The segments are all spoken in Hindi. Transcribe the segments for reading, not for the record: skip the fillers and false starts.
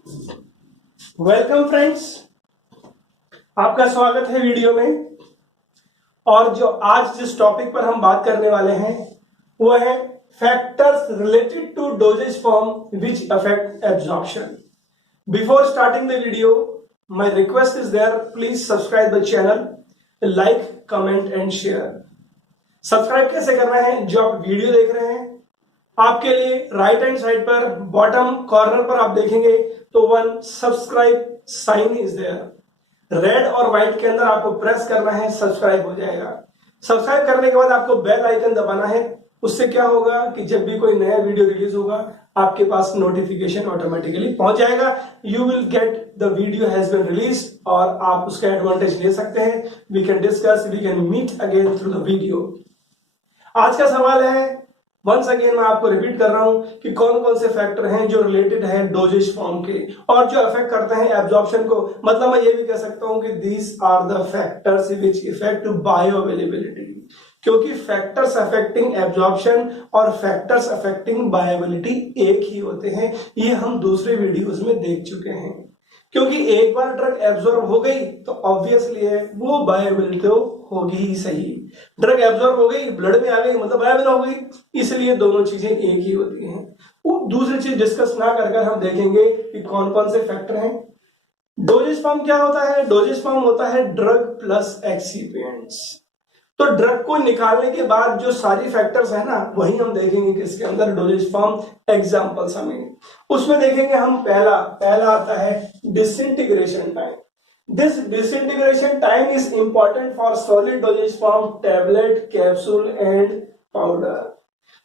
वेलकम फ्रेंड्स, आपका स्वागत है वीडियो में। और जो आज जिस टॉपिक पर हम बात करने वाले हैं वो है factors related to dosage form which affect absorption. Before starting the video, my request is there, please subscribe the channel, like, comment and share. Subscribe कैसे करना है? जो आप वीडियो देख रहे हैं आपके लिए राइट हैंड साइड पर बॉटम कॉर्नर पर आप देखेंगे तो one subscribe sign is there. Red और व्हाइट के अंदर आपको प्रेस करना है, सब्सक्राइब हो जाएगा। सब्सक्राइब करने के बाद आपको बेल आइकन दबाना है। उससे क्या होगा कि जब भी कोई नया वीडियो रिलीज होगा आपके पास नोटिफिकेशन ऑटोमेटिकली पहुंच जाएगा। You will get the video has been release और आप उसका एडवांटेज ले सकते हैं। We can discuss, we can meet again through the video. आज का सवाल है, वंस अगेन मैं आपको रिपीट कर रहा हूं कि कौन कौन से फैक्टर हैं जो रिलेटेड है डोजेज फॉर्म के और जो अफेक्ट करते हैं एब्जॉर्प्शन को। मतलब मैं ये भी कह सकता हूं कि these are the factors which affect bioavailability, क्योंकि फैक्टर्स अफेक्टिंग एब्जॉर्प्शन और फैक्टर्स अफेक्टिंग बायोअवेलेबिलिटी एक ही होते हैं। ये हम दूसरे वीडियोस में देख चुके हैं। क्योंकि एक बार ड्रग एब्जॉर्ब हो गई तो ऑब्वियसली है वो बायोअवेलेबिलिटी होगी ही सही। ड्रग एब्जॉर्ब हो गई, ब्लड में आ गई, मतलब बायोअवेलेबल हो गई, इसलिए दोनों चीजें एक ही होती हैं। वो दूसरी चीज डिस्कस ना कर हम देखेंगे कि कौन कौन से फैक्टर हैं। डोजेज फॉर्म क्या होता है? डोजेज फॉर्म होता है ड्रग प्लस एक्सिपिएंट्स। तो ड्रग को निकालने के बाद जो सारी फैक्टर्स है ना, वही हम देखेंगे कि इसके अंदर डोजेज फॉर्म एग्जांपल्स हमें उसमें देखेंगे। हम पहला आता है disintegration time. This disintegration time is important for solid dosage form, tablet, capsule and powder.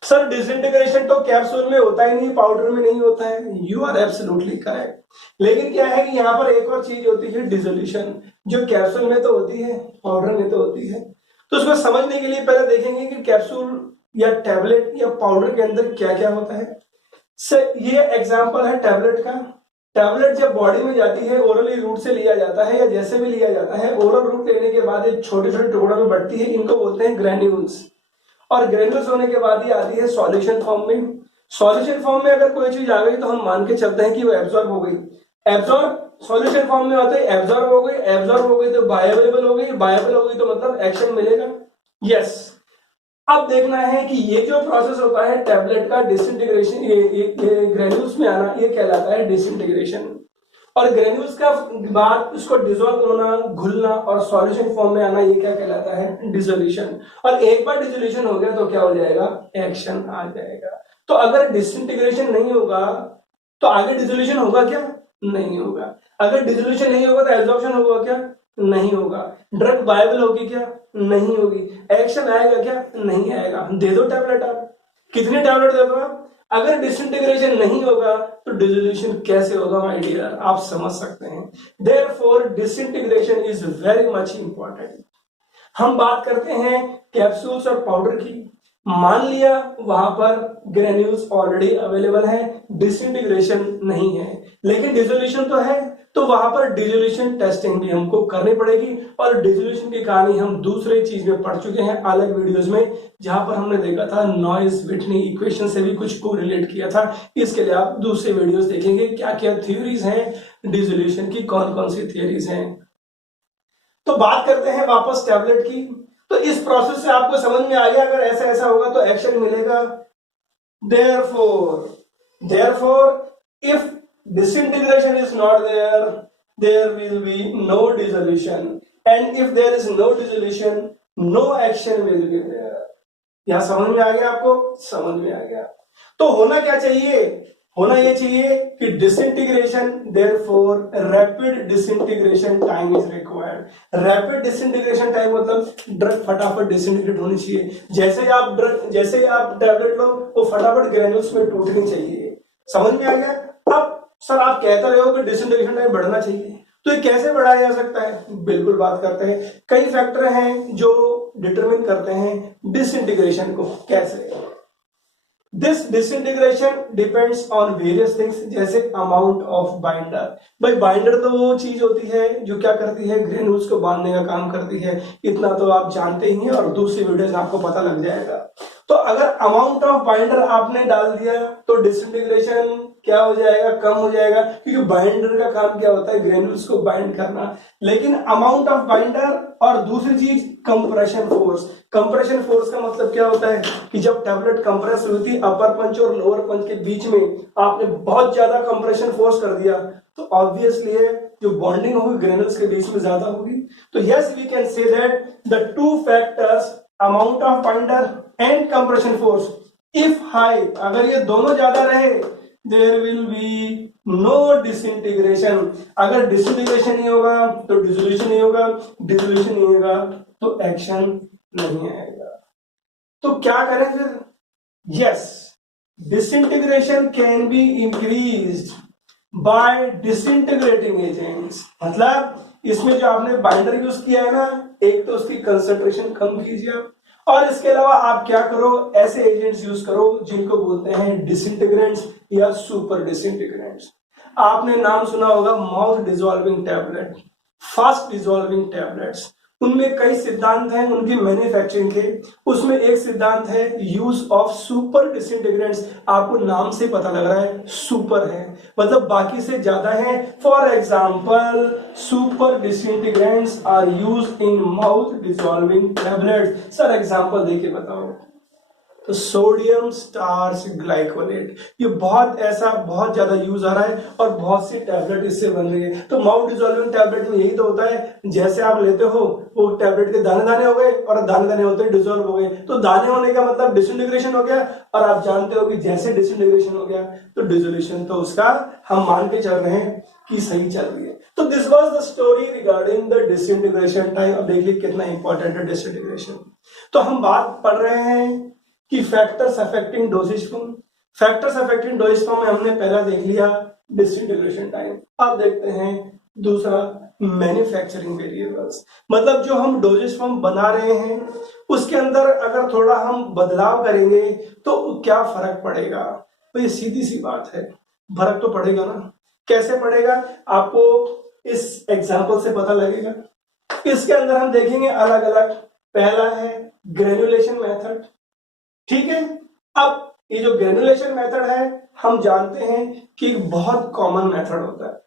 Sir disintegration तो कैप्सूल में होता ही नहीं, पाउडर में नहीं होता है। You are absolutely correct. लेकिन क्या है कि यहाँ पर एक और चीज होती है डिसोल्यूशन, जो कैप्सूल में तो होती है, पाउडर में तो होती है। तो उसको समझने के लिए पहले देखेंगे कि कैप्सूल या टैबलेट या पाउडर के अंदर क्या क्या होता है। ये एग्जांपल है टैबलेट का। टैबलेट जब बॉडी में जाती है ओरली रूट से लिया जाता है या जैसे भी लिया जाता है, ओरल रूट लेने के बाद ये छोटे छोटे टुकड़ों में बढ़ती है, इनको बोलते हैं ग्रेन्यूल्स। और ग्रेन्यूल्स होने के बाद ये आती है सॉल्यूशन फॉर्म में। सॉल्यूशन फॉर्म में अगर कोई चीज आ गई तो हम मान के चलते हैं कि वो एब्जॉर्ब हो गई। एब्जॉर्ब सॉल्यूशन फॉर्म में आते हैं, एब्जॉर्ब हो गई, एब्जॉर्ब हो गई तो बायोअवेलेबल हो गई, बायोअवेलेबल हो गई तो मतलब एक्शन मिलेगा। यस। अब देखना है कि ये जो प्रोसेस होता है टैबलेट का डिसइंटीग्रेशन, ये ग्रेन्यूल्स में आना, ये कहलाता है डिसइंटीग्रेशन। और ग्रेन्यूल्स का बाद उसको डिसॉल्व होना, घुलना और सॉल्यूशन फॉर्म में आना, ये क्या कहलाता है? डिसोल्यूशन। और एक बार डिसोल्यूशन हो गया तो क्या हो जाएगा? एक्शन आ जाएगा। तो अगर डिसइंटीग्रेशन नहीं होगा तो आगे डिसोल्यूशन होगा क्या? नहीं होगा। अगर डिसोल्यूशन नहीं होगा तो एब्जॉर्प्शन होगा क्या? नहीं होगा। ड्रग बायोअवेलेबल होगी क्या? नहीं होगी। एक्शन आएगा क्या? नहीं आएगा। दे दो टैबलेट आप, कितनी टैबलेट दे दो आप, अगर डिसइंटीग्रेशन नहीं होगा तो डिसोल्यूशन कैसे होगा माय डियर? आप समझ सकते हैं। Therefore disintegration is very much important. हम बात करते हैं कैप्सूल्स और पाउडर की। मान लिया वहां पर ग्रेन्यूल्स ऑलरेडी अवेलेबल है, डिसइंटीग्रेशन नहीं है, लेकिन डिसोल्यूशन तो है, तो वहां पर डिसोल्यूशन टेस्टिंग भी हमको करनी पड़ेगी। और डिसोल्यूशन की कहानी हम दूसरे चीज में पढ़ चुके हैं अलग वीडियोस में, जहां पर हमने देखा था नॉइस व्हिटनी इक्वेशन से भी कुछ को रिलेट किया था। इसके लिए आप दूसरे वीडियोस देखेंगे क्या क्या थ्योरीज हैं डिसोल्यूशन की, कौन कौन सी थ्योरीज हैं। तो बात करते हैं वापस टैबलेट की। तो इस प्रोसेस से आपको समझ में आ गया अगर ऐसा ऐसा होगा तो एक्शन मिलेगा। therefore if disintegration is not there, there will be no dissolution, and if there is no dissolution, no action will be there। यहां समझ में आ गया आपको? समझ में आ गया। तो होना क्या चाहिए? होना ये चाहिए कि disintegration, therefore rapid disintegration time is required. Rapid disintegration time मतलब ड्रग फटाफट डिसइंटीग्रेट होनी चाहिए। जैसे ही आप टैबलेट लो वो फटाफट ग्रेन्यूल्स में टूटनी चाहिए। समझ में आ गया? अब सर आप कहते रहे हो कि डिसइंटीग्रेशन टाइम बढ़ना चाहिए, तो ये कैसे बढ़ाया जा सकता है? बिल्कुल बात करते हैं। कई फैक्टर हैं जो डिटरमिन करते हैं डिसइंटीग्रेशन को। कैसे? This disintegration depends on various things, जैसे अमाउंट ऑफ बाइंडर। भाई बाइंडर तो वो चीज होती है जो क्या करती है? ग्रेन्यूल्स को बांधने का काम करती है। इतना तो आप जानते ही हैं और दूसरी वीडियो में आपको पता लग जाएगा। तो अगर अमाउंट ऑफ बाइंडर आपने डाल दिया तो डिसइंटीग्रेशन क्या हो जाएगा, कम हो जाएगा, क्योंकि बाइंडर का काम क्या होता है, ग्रेन्यूल्स को बाइंड करना। लेकिन अमाउंट ऑफ बाइंडर और दूसरी चीज कंप्रेशन फोर्स। कंप्रेशन फोर्स का मतलब क्या होता है कि जब टैबलेट कंप्रेस हुई थी अपर पंच और लोअर पंच के बीच में आपने बहुत ज्यादा कंप्रेशन फोर्स कर दिया, तो ऑब्वियसली जो बॉन्डिंग होगी ग्रेन्यूल्स के बीच में ज्यादा होगी। तो yes, we can say that the two factors amount of binder and compression force if high, अगर ये दोनों ज्यादा रहे there will be no disintegration. अगर डिसइंटीग्रेशन नहीं होगा तो डिसोल्यूशन नहीं होगा, डिसोल्यूशन नहीं होगा तो एक्शन नहीं आएगा। तो क्या करें फिर? Yes, disintegration can be increased by disintegrating agents. मतलब इसमें जो आपने बाइंडर यूज किया है ना, एक तो उसकी कंसंट्रेशन कम कीजिए आप, और इसके अलावा आप क्या करो, ऐसे एजेंट्स यूज करो जिनको बोलते हैं डिसइंटीग्रेंट्स या सुपर डिसइंटीग्रेंट्स। आपने नाम सुना होगा mouth dissolving tablet, fast dissolving tablets. उनमें कई सिद्धांत हैं उनकी मैन्युफैक्चरिंग के, उसमें एक सिद्धांत है यूज ऑफ सुपर डिसइंटीग्रेंट्स। आपको नाम से पता लग रहा है सुपर है, मतलब बाकी से ज्यादा है। For example, super disintegrants are use in mouth dissolving tablet. Sir example देके बताओ। तो सोडियम स्टार्च ग्लाइकोलेट, ये बहुत ज्यादा यूज आ रहा है और बहुत सी टैबलेट इससे बन रही है। तो माउथ डिसॉल्विंग टैबलेट में यही तो होता है, जैसे आप लेते हो वो टैबलेट के दाने दाने हो गए और दाने दाने होते ही डिसॉल्व हो गए, तो दाने होने का मतलब डिसइंटीग्रेशन हो गया, और आप जानते हो कि जैसे डिसइंटीग्रेशन हो गया तो डिसोल्यूशन तो उसका हम मान के चल रहे हैं कि सही चल रही है। तो this was the story regarding the disintegration time. अब देखिए कितना इंपॉर्टेंट है डिसइंटीग्रेशन। तो हम बात पढ़ रहे हैं कि factors affecting dosage form. Factors affecting dosage form में हमने पहला देख लिया डिसइंटीग्रेशन टाइम। अब देखते हैं दूसरा मैन्युफैक्चरिंग वेरिएबल्स। मतलब जो हम डोसेज फॉर्म बना रहे हैं उसके अंदर अगर थोड़ा हम बदलाव करेंगे तो क्या फर्क पड़ेगा। तो ये सीधी सी बात है, फर्क तो पड़ेगा ना। कैसे पड़ेगा आपको इस एग्जांपल से पता लगेगा। इसके अंदर हम देखेंगे अलग अलग। पहला है ग्रेनुलेशन मेथड, ठीक है। अब ये जो ग्रेनुलेशन मेथड है हम जानते हैं कि एक बहुत कॉमन मेथड होता है।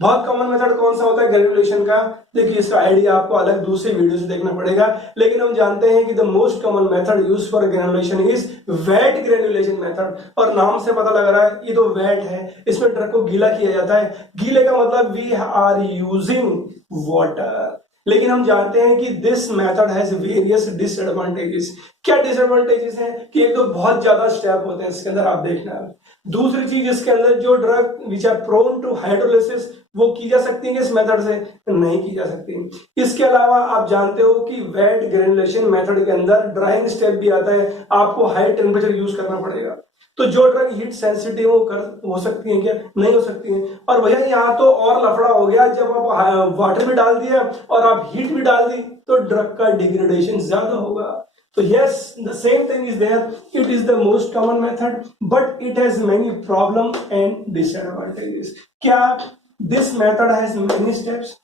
बहुत कॉमन मेथड कौन सा होता है ग्रेनुलेशन का? देखिए इसका आइडिया आपको अलग दूसरे वीडियो से देखना पड़ेगा, लेकिन हम जानते हैं कि the most common method use for granulation is wet granulation method. और नाम से पता लग रहा है ये तो वेट है, इसमें ड्रग को गीला किया जाता है। गीले का मतलब वी आर यूजिंग वाटर। लेकिन हम जानते हैं कि this method has various disadvantages. क्या डिसएडवांटेजेस हैं कि एक तो बहुत ज्यादा स्टेप होते हैं इसके अंदर, आप देखना। दूसरी चीज इसके अंदर जो drug which are prone to hydrolysis वो की जा सकती है इस मेथड से, नहीं की जा सकती। इसके अलावा आप जानते हो कि वेट ग्रेनुलेशन मेथड के अंदर ड्राइंग स्टेप भी आता है, आपको हाई टेम्परेचर यूज करना पड़ेगा। तो जो ड्रग हीट सेंसिटिव हो सकती है क्या? नहीं हो सकती है। और भैया यहाँ तो और लफड़ा हो गया, जब आप वाटर भी डाल दिया और आप हीट भी डाल दी तो ड्रग का डिग्रेडेशन ज्यादा होगा। तो yes, the same thing is there, it is the most common method but it has many problem and disadvantages. क्या? This method has many steps,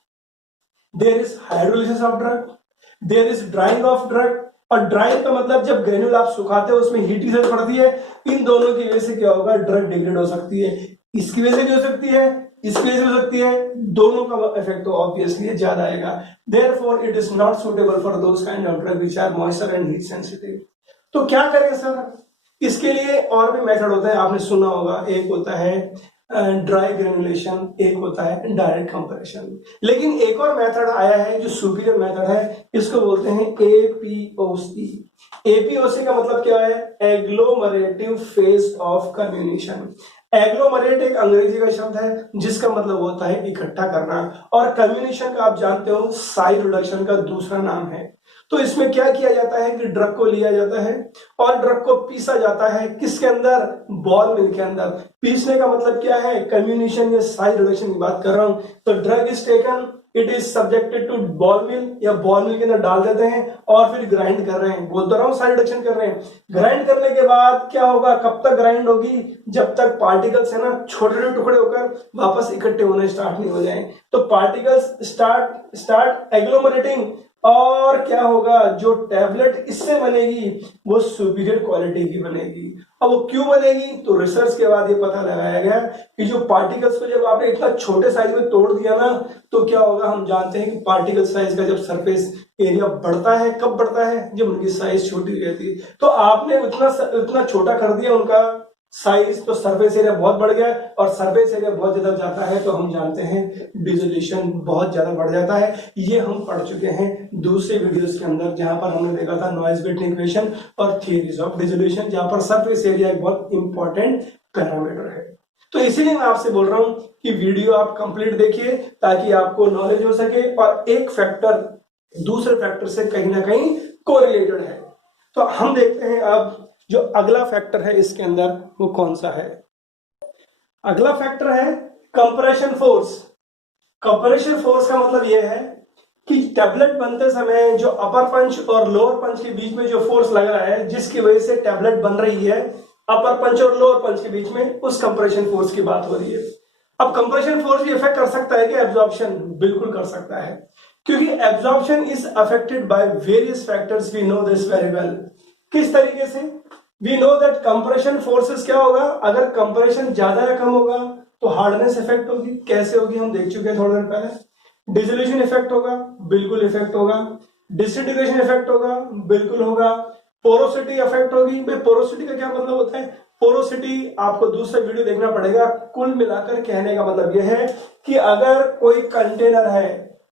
there is hydrolysis of drug, there is drying of drug. और ड्राइंग का मतलब जब ग्रेन्यूल आप सुखाते हो उसमें हीट की जरूरत पड़ती है। इन दोनों की वजह से क्या होगा, ड्रग डिग्रेड हो सकती है। इसकी वजह से भी हो सकती है, इसकी वजह से हो सकती है, दोनों का इफेक्ट तो ऑब्वियसली ज्यादा आएगा। Therefore it is not suitable for those kind of drug which are moisture and heat sensitive. तो क्या करें सर? इसके लिए और भी मेथड होता है, आपने सुना होगा। एक होता है ड्राई ग्रेनुलेशन, एक होता है डायरेक्ट कंप्रेशन। लेकिन एक और मेथड आया है जो सुपीरियर मेथड है, इसको बोलते हैं एपीओसी। एपीओसी का मतलब क्या है? एग्लोमरेटिव फेज ऑफ कम्युनिकेशन। एग्लोमरेट एक अंग्रेजी का शब्द है जिसका मतलब होता है इकट्ठा करना, और कम्युनिकेशन का आप जानते हो साइड रिडक्शन का दूसरा नाम है। तो इसमें क्या किया जाता है कि ड्रग को लिया जाता है और ड्रग को पीसा जाता है। किसके अंदर? बॉल मिल के अंदर। पीसने का मतलब क्या है? कम्युनिकेशन या साइड रिडक्शन की बात कर रहा हूं। तो drug is taken, it is subjected to ball mill, या बॉल मिल के अंदर डाल देते हैं और फिर ग्राइंड कर रहे हैं। बोल तो रहा हूं साइड रिडक्शन कर रहे हैं। ग्राइंड करने के बाद क्या होगा? कब तक ग्राइंड होगी? जब तक पार्टिकल्स है ना छोटे छोटे टुकड़े होकर वापस इकट्ठे होने स्टार्ट नहीं हो जाए। तो पार्टिकल्स स्टार्ट एग्लोमरेटिंग, और क्या होगा? जो टैबलेट इससे बनेगी वो सुपीरियर क्वालिटी की बनेगी। अब वो क्यों बनेगी, तो रिसर्च के बाद ये पता लगाया गया कि जो पार्टिकल्स को जब आपने इतना छोटे साइज में तोड़ दिया ना, तो क्या होगा, हम जानते हैं कि पार्टिकल साइज का जब सरफेस एरिया बढ़ता है, कब बढ़ता है, जब उनकी साइज छोटी रहती है। तो आपने उतना छोटा कर दिया उनका साइज, तो सरफेस एरिया बहुत बढ़ गया, और सरफेस एरिया बहुत ज्यादा जाता है तो हम जानते हैं डिसोल्यूशन बहुत ज्यादा बढ़ जाता है। ये हम पढ़ चुके हैं दूसरे वीडियोस के अंदर, जहां पर हमने देखा था नॉइज़-बेटिंग इक्वेशन और थियरीज ऑफ डिसोल्यूशन, जहां पर सरफेस एरिया एक बहुत इंपॉर्टेंट पैरामीटर है। तो इसीलिए मैं आपसे बोल रहा हूं कि वीडियो आप कंप्लीट देखिए ताकि आपको नॉलेज हो सके, और एक फैक्टर दूसरे फैक्टर से कहीं ना कहीं कोरिलेटेड है। तो हम देखते हैं अब जो अगला फैक्टर है इसके अंदर वो कौन सा है। अगला फैक्टर है कंप्रेशन फोर्स। कंप्रेशन फोर्स का मतलब यह है कि टैबलेट बनते समय जो अपर पंच और लोअर पंच के बीच में जो फोर्स लग रहा है, जिसकी वजह से टैबलेट बन रही है अपर पंच और लोअर पंच के बीच में, उस कंप्रेशन फोर्स की बात हो रही है। अब कंप्रेशन फोर्स भी इफेक्ट कर सकता है कि एब्जॉर्प्शन, बिल्कुल कर सकता है, क्योंकि absorption is affected by various factors, we know this very well. किस तरीके से? We know that compression forces क्या होगा, अगर कंप्रेशन ज्यादा या कम होगा तो हार्डनेस इफेक्ट होगी। कैसे होगी हम देख चुके हैं थोड़ी देर पहले। डिसोल्यूशन इफेक्ट होगा, बिल्कुल इफेक्ट होगा। डिसइंटीग्रेशन इफेक्ट होगा, बिल्कुल होगा। पोरोसिटी इफेक्ट होगी। भाई पोरोसिटी का क्या मतलब होता है? पोरोसिटी आपको दूसरा वीडियो देखना पड़ेगा। कुल मिलाकर कहने का मतलब यह है कि अगर कोई कंटेनर है,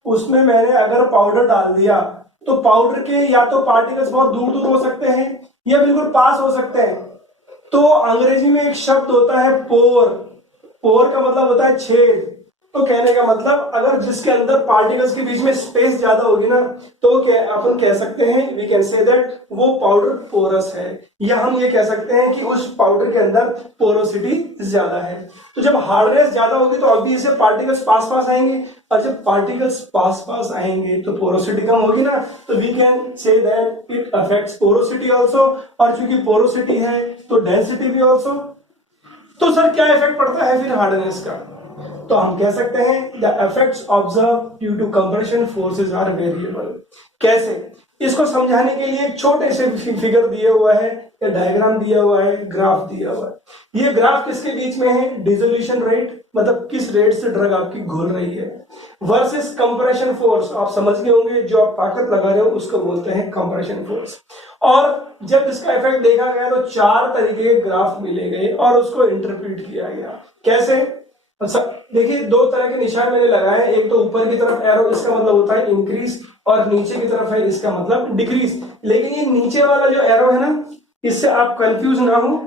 उसमें मैंने अगर पाउडर डाल दिया, तो पाउडर के या तो पार्टिकल्स बहुत दूर दूर हो सकते हैं या बिल्कुल पास हो सकते हैं। तो अंग्रेजी में एक शब्द होता है पोर। पोर का मतलब होता है छेद। तो कहने का मतलब अगर जिसके अंदर पार्टिकल्स के बीच में स्पेस ज्यादा होगी ना, तो क्या अपन कह सकते हैं, वी कैन से दैट वो पाउडर पोरस है, या हम ये कह सकते हैं कि उस पाउडर के अंदर पोरोसिटी ज्यादा है। तो जब हार्डनेस ज्यादा होगी तो अभी इसे पार्टिकल्स पास पास आएंगे, और जब पार्टिकल्स पास पास आएंगे तो पोरोसिटी कम होगी ना, तो we can say that it affects porosity also. और चूंकि पोरोसिटी है तो डेंसिटी भी ऑल्सो। तो सर क्या इफेक्ट पड़ता है फिर हार्डनेस का? तो हम कह सकते हैं the effects observe due to compression forces are variable. कैसे? इसको समझाने के लिए एक छोटे से फिगर दिया हुआ है, या डायग्राम दिया हुआ है, ग्राफ दिया हुआ है। ये ग्राफ किसके बीच में है? डिसोल्यूशन रेट, मतलब किस रेट से ड्रग आपकी घुल रही है, वर्सेस कंप्रेशन फोर्स। आप समझ गए होंगे, जो आप ताकत लगा रहे हो उसको बोलते हैं कंप्रेशन फोर्स। और जब इसका इफेक्ट देखा गया तो 4 तरीके के ग्राफ मिले गए और उसको इंटरप्रेट किया गया। कैसे? अच्छा देखिए, 2 तरह के निशान मैंने लगाए। एक तो ऊपर की तरफ एरो, इसका मतलब होता है इंक्रीज, और नीचे की तरफ है, इसका मतलब डिक्रीज। लेकिन ये नीचे वाला जो एरो है ना, इससे आप कंफ्यूज ना हो,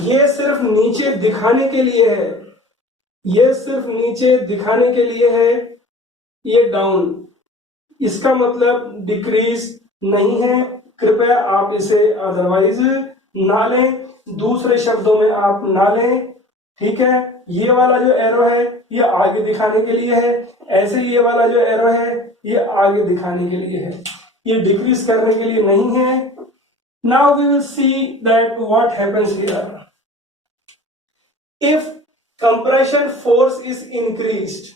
ये सिर्फ नीचे दिखाने के लिए है, ये सिर्फ नीचे दिखाने के लिए है। ये डाउन, इसका मतलब डिक्रीज नहीं है। कृपया आप इसे अदरवाइज ना लें, दूसरे शब्दों में आप ना लें, ठीक है। ये वाला जो एरो है ये आगे दिखाने के लिए है, ऐसे ये वाला जो एरो है ये आगे दिखाने के लिए है, ये डिक्रीज करने के लिए नहीं है। Now we will see that what happens here if compression force is increased.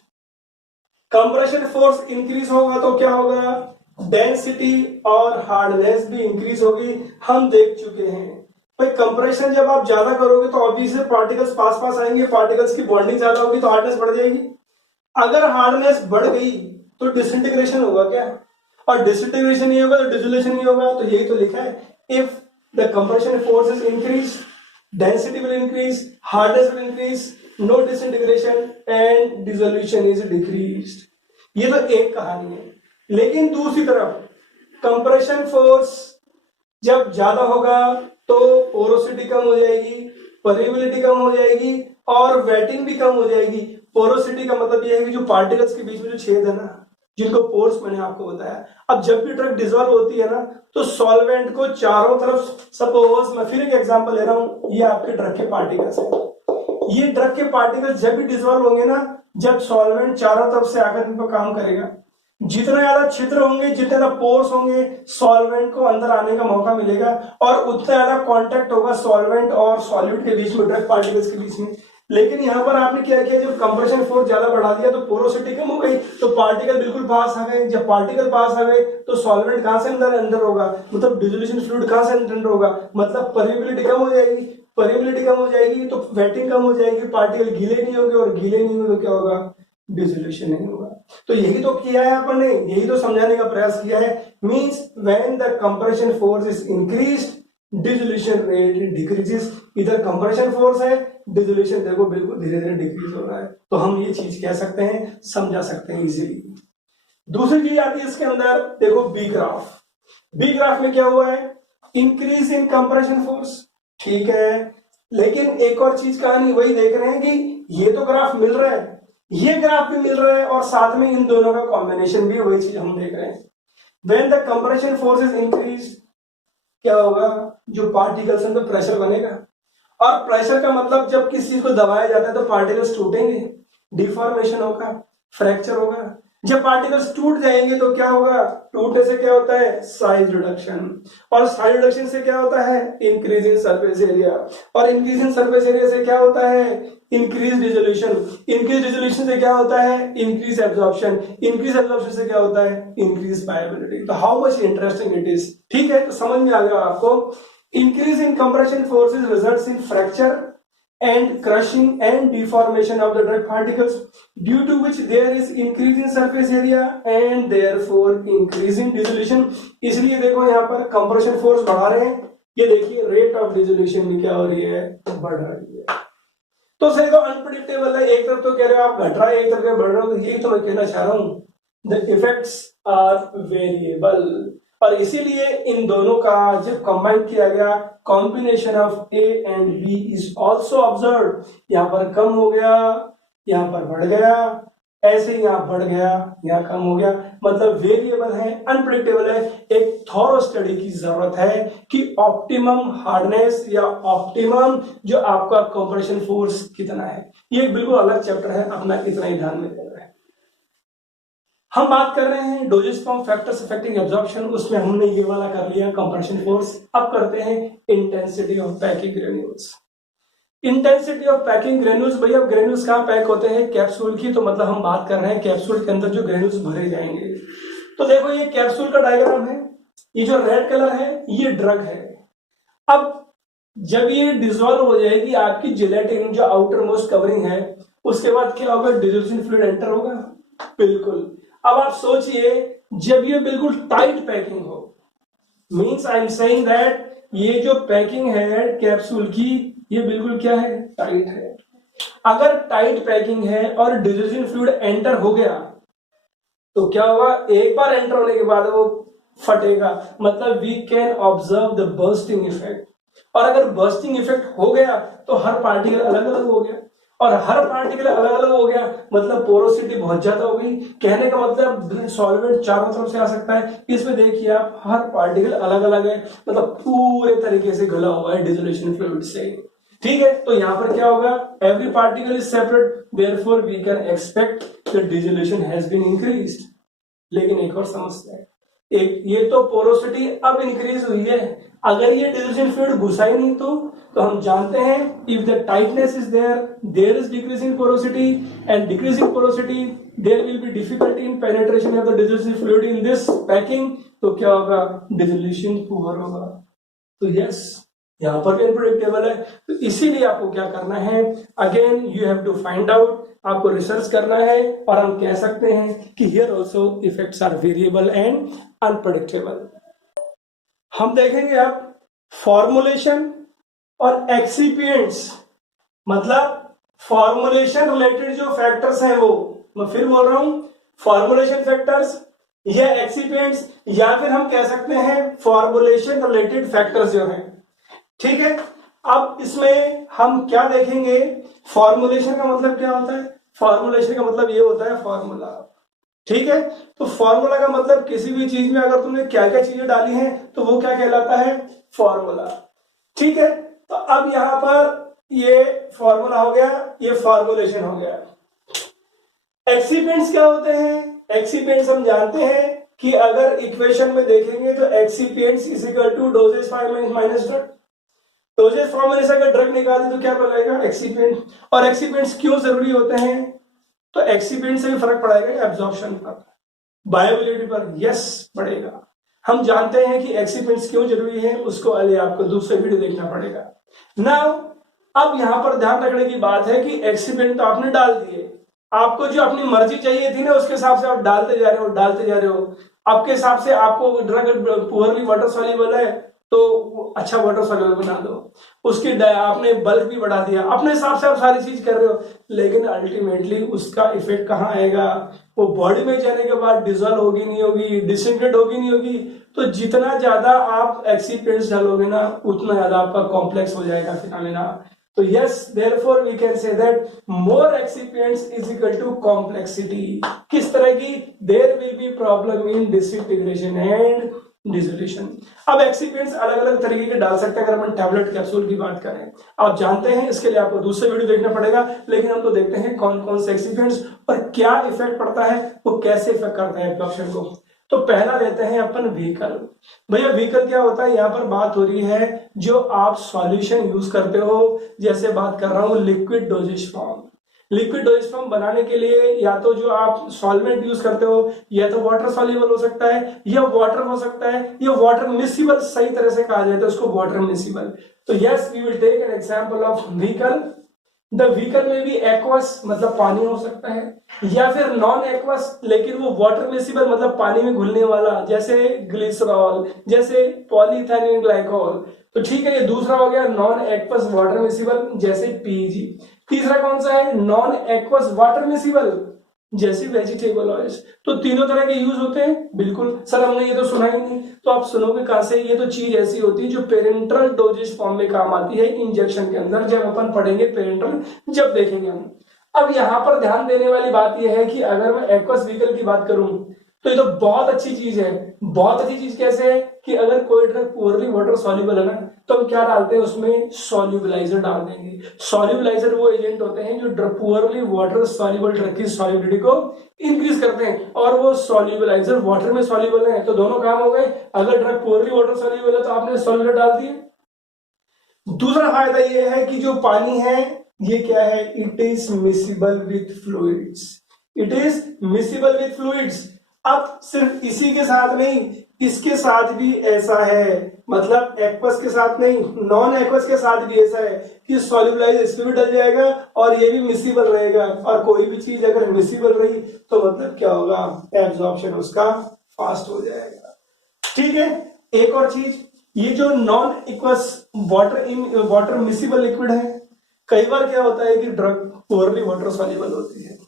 Compression force increase होगा तो क्या होगा? डेंसिटी और हार्डनेस भी इंक्रीज होगी। हम देख चुके हैं भाई, कंप्रेशन जब आप ज्यादा करोगे तो ऑब्वियसली पार्टिकल्स पास पास आएंगे, पार्टिकल्स की बॉन्डिंग ज्यादा होगी तो हार्डनेस बढ़ जाएगी। अगर हार्डनेस बढ़ गई तो डिसइंटीग्रेशन होगा क्या? और डिसइंटीग्रेशन नहीं होगा तो डिसोल्यूशन नहीं होगा। तो यही तो लिखा है, if the compression force is increase, density will increase, hardness will increase, no disintegration and dissolution is decreased. ये तो एक कहानी है। लेकिन दूसरी तरफ कंप्रेशन फोर्स जब ज्यादा होगा तो पोरोसिटी कम हो जाएगी, परमेबिलिटी कम हो जाएगी, और वेटिंग भी कम हो जाएगी। पोरोसिटी का मतलब यह है कि जो पार्टिकल्स के बीच में जो छेद है ना, जिनको पोर्स मैंने आपको बताया। अब जब भी ड्रग डिसॉल्व होती है ना, तो सॉल्वेंट को चारों तरफ, सपोज मैं फिर एक एग्जांपल ले रहा हूं, ये आपके ड्रग के पार्टिकल्स है। ये ड्रग के पार्टिकल्स जब भी डिसॉल्व होंगे ना, जब सॉल्वेंट चारों तरफ से आकर इन पर काम करेगा, जितना ज्यादा छिद्र होंगे, जितने ज्यादा पोर्स होंगे, सॉल्वेंट को अंदर आने का मौका मिलेगा, और उतना ज्यादा कांटेक्ट होगा सॉल्वेंट और सॉल्यूट के बीच में, ड्रग पार्टिकल्स के बीच में। लेकिन यहाँ पर आपने क्या किया, जब कंप्रेशन फोर्स ज्यादा बढ़ा दिया तो पोरोसिटी कम हो गई, तो पार्टिकल बिल्कुल पास आ गए। जब पार्टिकल पास आ गए तो सॉल्वेंट कहां से अंदर होगा, मतलब डिसोल्यूशन फ्लूइड कहां से अंदर होगा, मतलब परमेबिलिटी कम हो जाएगी। परमेबिलिटी कम हो जाएगी तो वेटिंग कम हो जाएगी, पार्टिकल गीले नहीं होंगे, और गीले नहीं होंगे तो क्या होगा, डिसोल्यूशन नहीं होगा। तो यही तो किया है अपन ने, यही तो समझाने का प्रयास किया है। Means when the compression force is increased, dissolution rate decreases. इधर कंप्रेशन फोर्स है, डिसोल्यूशन देखो बिल्कुल धीरे धीरे डिक्रीज हो रहा है। तो हम ये चीज कह सकते हैं, समझा सकते हैं इजीली। दूसरी चीज आती है इसके अंदर, देखो बी ग्राफ। बी ग्राफ में क्या हुआ है, इंक्रीज इन कंप्रेशन फोर्स, ठीक है। लेकिन एक और चीज कहानी वही देख रहे हैं कि ये तो ग्राफ मिल रहा है, ये ग्राफ भी मिल रहा है, और साथ में इन दोनों का कॉम्बिनेशन भी वही चीज हम देख रहे हैं। When the compression force is increase, क्या होगा, जो पार्टिकल्स अंदर प्रेशर बनेगा। और प्रेशर का मतलब जब किसी चीज को दबाया जाता है तो पार्टिकल्स टूटेंगे, डिफॉर्मेशन होगा, फ्रैक्चर होगा। जब पार्टिकल्स टूट जाएंगे तो क्या होगा, टूटने से क्या होता है, साइज रिडक्शन, और साइज रिडक्शन से क्या होता है, इंक्रीज इन सरफेस एरिया, और इंक्रीज इन सरफेस एरिया से क्या होता है, इंक्रीज रिजोल्यूशन, इंक्रीज रिजोल्यूशन से क्या होता है, इंक्रीज एब्जॉर्प्शन, इंक्रीज एब्जॉर्प्शन से क्या होता है, इंक्रीज वायबिलिटी। तो how much interesting it is, ठीक है। तो समझ में आ गया आपको, increase in compression forces results in fracture and crushing and deformation of the drug particles, due to which there is increase in surface area and therefore increase in dissolution। इसलिए देखो यहाँ पर कंप्रेशन फोर्स बढ़ा रहे हैं, ये देखिए रेट ऑफ डिसोल्यूशन भी क्या हो रही है, बढ़ रही है। तो सही तो अनप्रिडिक्टेबल है, एक तरफ तो कह रहे हो आप घट रहा है, एक तरफ बढ़ रहा हो, तो यही तो मैं कहना चाह रहा हूं, द इफेक्ट्स आर वेरिएबल। और इसीलिए इन दोनों का जब कंबाइन किया गया, combination of A and B is also observe. यहां पर कम हो गया, यहां पर बढ़ गया, ऐसे यहां बढ़ गया, यहां कम हो गया, मतलब वेरिएबल है, अनप्रिडिक्टेबल है। एक थॉरो स्टडी की जरूरत है कि ऑप्टिमम हार्डनेस या ऑप्टिमम जो आपका कंप्रेशन फोर्स कितना है। ये एक बिल्कुल अलग चैप्टर है, अपना इतना ही ध्यान में देना है। हम बात कर रहे हैं doses from factors affecting absorption, उसमें हमने ये वाला कर लिया कंप्रेशन फोर्स। अब करते हैं intensity of packing granules. Intensity of packing granules, भैया ग्रेन्यूल्स कहां पैक होते हैं, कैप्सूल की। तो मतलब हम बात कर रहे हैं कैप्सूल के अंदर जो ग्रेन्यूल्स भरे जाएंगे। तो देखो ये कैप्सूल का डायग्राम है, ये जो रेड कलर है ये ड्रग है। अब जब ये डिसॉल्व हो जाएगी आपकी जिलेटिन जो आउटर मोस्ट कवरिंग है, उसके बाद क्या होगा, डिसोल्यूशन फ्लूइड एंटर होगा, बिल्कुल। अब आप सोचिए जब ये बिल्कुल टाइट पैकिंग हो, means I am saying that ये जो पैकिंग है कैप्सूल की, ये बिल्कुल क्या है, टाइट है। अगर टाइट पैकिंग है और डिसोल्यूशन फ्लूइड एंटर हो गया तो क्या होगा, एक बार एंटर होने के बाद वो फटेगा, मतलब we can observe the bursting effect. और अगर बर्स्टिंग इफेक्ट हो गया तो हर पार्टिकल अलग अलग हो गया, और हर पार्टिकल अलग अलग हो गया मतलब पोरोसिटी बहुत ज्यादा हो गई। कहने का मतलब सॉल्वेंट चारों तरफ से आ सकता है। इसमें देखिए आप, हर पार्टिकल अलग अलग है, मतलब पूरे तरीके से घुला हुआ है डिसोल्यूशन फ्लूइड से, ठीक है। तो यहां पर क्या होगा, every particle is separate, therefore we can expect the dissolution has been increased. लेकिन एक और समस्या है, एक ये तो पोरोसिटी अब इंक्रीज हुई है, अगर ये डिसोल्यूशन फ्लूइड घुसा ही नहीं तो हम जानते हैं if the tightness is there is decreasing porosity, and decreasing porosity there will be difficulty in penetration of the dissolution fluid in this packing. तो क्या होगा, डिसोल्यूशन पुअर होगा। तो यस, यहां पर भी अनप्रेडिक्टेबल है। तो इसीलिए आपको क्या करना है, again you have to find out, आपको रिसर्च करना है। और हम कह सकते हैं कि here also effects are variable and unpredictable. हम देखेंगे अब फॉर्मुलेशन और एक्सिपिएंट्स, मतलब फॉर्मुलेशन रिलेटेड जो फैक्टर्स हैं वो, मैं फिर बोल रहा हूं, फॉर्मुलेशन फैक्टर्स या एक्सिपिएंट्स, या फिर हम कह सकते हैं फॉर्मुलेशन रिलेटेड फैक्टर्स जो हैं, ठीक है। अब इसमें हम क्या देखेंगे, फॉर्मुलेशन का मतलब क्या होता है, फॉर्मुलेशन का मतलब ये होता है फॉर्मूला, ठीक है। तो फॉर्मूला का मतलब किसी भी चीज में अगर तुमने क्या क्या चीजें डाली हैं तो वो क्या कहलाता है, फॉर्मूला, ठीक है। तो अब यहां पर ये फॉर्मूला हो गया, ये फॉर्मुलेशन हो गया। एक्सिपिएंट्स क्या होते हैं, एक्सिपिएंट्स हम जानते हैं कि अगर इक्वेशन में देखेंगे तो excipients is equal to dosage minus drug. Dosage form में से अगर ड्रग निकाल दी तो क्या बनाएगा, एक्सीपिएंट। और एक्सीपिएंट्स क्यों जरूरी होते हैं, तो एक्सीपिएंट से भी फर्क पड़ेगा एब्जॉर्प्शन पर, बायोअवेलेबिलिटी पर, यस पड़ेगा। हम जानते हैं कि एक्सीपिएंट्स क्यों जरूरी है, उसको अरे आपको दूसरे वीडियो देखना पड़ेगा। नाउ अब यहां पर ध्यान रखने की बात है कि एक्सीपिएंट तो आपने डाल दिए, आपको जो अपनी मर्जी चाहिए थी ना उसके हिसाब से आप डालते जा रहे हो। आपके हिसाब से आपको ड्रग पुअरली वाटर सॉल्युबल है तो अच्छा वाटर सॉल्युबल बना दो, उसकी आपने बल्क भी बढ़ा दिया, अपने हिसाब से आप सारी चीज कर रहे हो, लेकिन अल्टीमेटली उसका इफेक्ट कहाँ आएगा, वो बॉडी में जाने के बाद डिजोल्व होगी नहीं होगी, डिसइंटीग्रेट होगी नहीं होगी। तो जितना ज्यादा आप एक्सीपिएंट्स डालोगे ना उतना ज्यादा आपका कॉम्प्लेक्स हो जाएगा फिनोमेना। तो yes, therefore we can say that more excipients is equal to complexity. किस तरह की, there will be problem in disintegration and dissolution. अब एक्सीपिएंट्स अलग अलग तरीके के डाल सकते हैं। अगर हम टैबलेट कैप्सूल की बात करें, आप जानते हैं, इसके लिए आपको दूसरे वीडियो देखना पड़ेगा, लेकिन हम तो देखते हैं कौन कौन से एक्सीपिएंट्स और क्या इफेक्ट पड़ता है, वो कैसे इफेक्ट करते हैं एब्जॉर्प्शन को। तो पहला लेते हैं अपन व्हीकल। भैया व्हीकल क्या होता है, यहाँ पर बात हो रही है जो आप सॉल्यूशन यूज करते हो, जैसे बात कर रहा हूं liquid doses form. Liquid doses form बनाने के लिए या तो जो आप सॉल्वेंट यूज करते हो या तो वाटर सॉल्युबल हो सकता है या वाटर हो सकता है या वाटर मिसिबल, सही तरह से कहा जाए तो उसको वाटर मिसिबल। तो yes, we will take an example of vehicle. The vehicle में भी एक्वस मतलब पानी हो सकता है, या फिर नॉन एक्वस लेकिन वो वाटर मिसिबल मतलब पानी में घुलने वाला, जैसे ग्लिसरॉल, जैसे पॉलीइथाइलिन ग्लाइकोल। तो ठीक है, ये दूसरा हो गया नॉन एक्वस वाटर मिसिबल जैसे पीजी। तीसरा कौन सा है, नॉन एक्वस वाटर मिसिबल जैसे वेजिटेबल ऑयल्स। तो तीनों तरह के यूज होते हैं। बिल्कुल सर, हमने ये तो सुना ही नहीं, तो आप सुनोगे कहां से, ये तो चीज ऐसी होती है जो पेरेंटल डोजेज फॉर्म में काम आती है इंजेक्शन के अंदर, जब अपन पढ़ेंगे पेरेंटल, जब देखेंगे हम। अब यहां पर ध्यान देने वाली बात यह है कि अगर मैं एक्वस व्हीकल की बात करूं तो ये तो बहुत अच्छी चीज है। बहुत अच्छी चीज कैसे है कि अगर कोई ड्रग पुअरली वाटर सॉल्युबल है ना, तो हम क्या डालते हैं उसमें, सॉल्युबलाइजर डाल देंगे। सॉल्युबलाइजर वो एजेंट होते हैं जो पुअरली वाटर सॉल्युबल ड्रग की सॉल्युबिलिटी को इंक्रीज करते हैं, और वो सॉल्युबलाइजर वाटर में सॉल्युबल है, तो दोनों काम हो गए। अगर ड्रग पुअरली वाटर सॉल्युबल है तो आपने सॉल्युबल डाल दिए। दूसरा फायदा ये है कि जो पानी है ये क्या है, it is miscible with fluids. It is miscible with fluids. अब सिर्फ इसी के साथ नहीं, इसके साथ भी ऐसा है, मतलब एक्वस के साथ नहीं, नॉन एक्वस के साथ भी ऐसा है कि सॉल्युबलाइज इसमें भी डल जाएगा और ये भी मिसिबल रहेगा। और कोई भी चीज अगर मिसिबल रही तो मतलब क्या होगा, एब्जॉर्प्शन उसका फास्ट हो जाएगा। ठीक है, एक और चीज, ये जो non aqueous water miscible liquid है, कई बार क्या होता है कि ड्रग पुअरली वाटर सॉल्युबल होती है,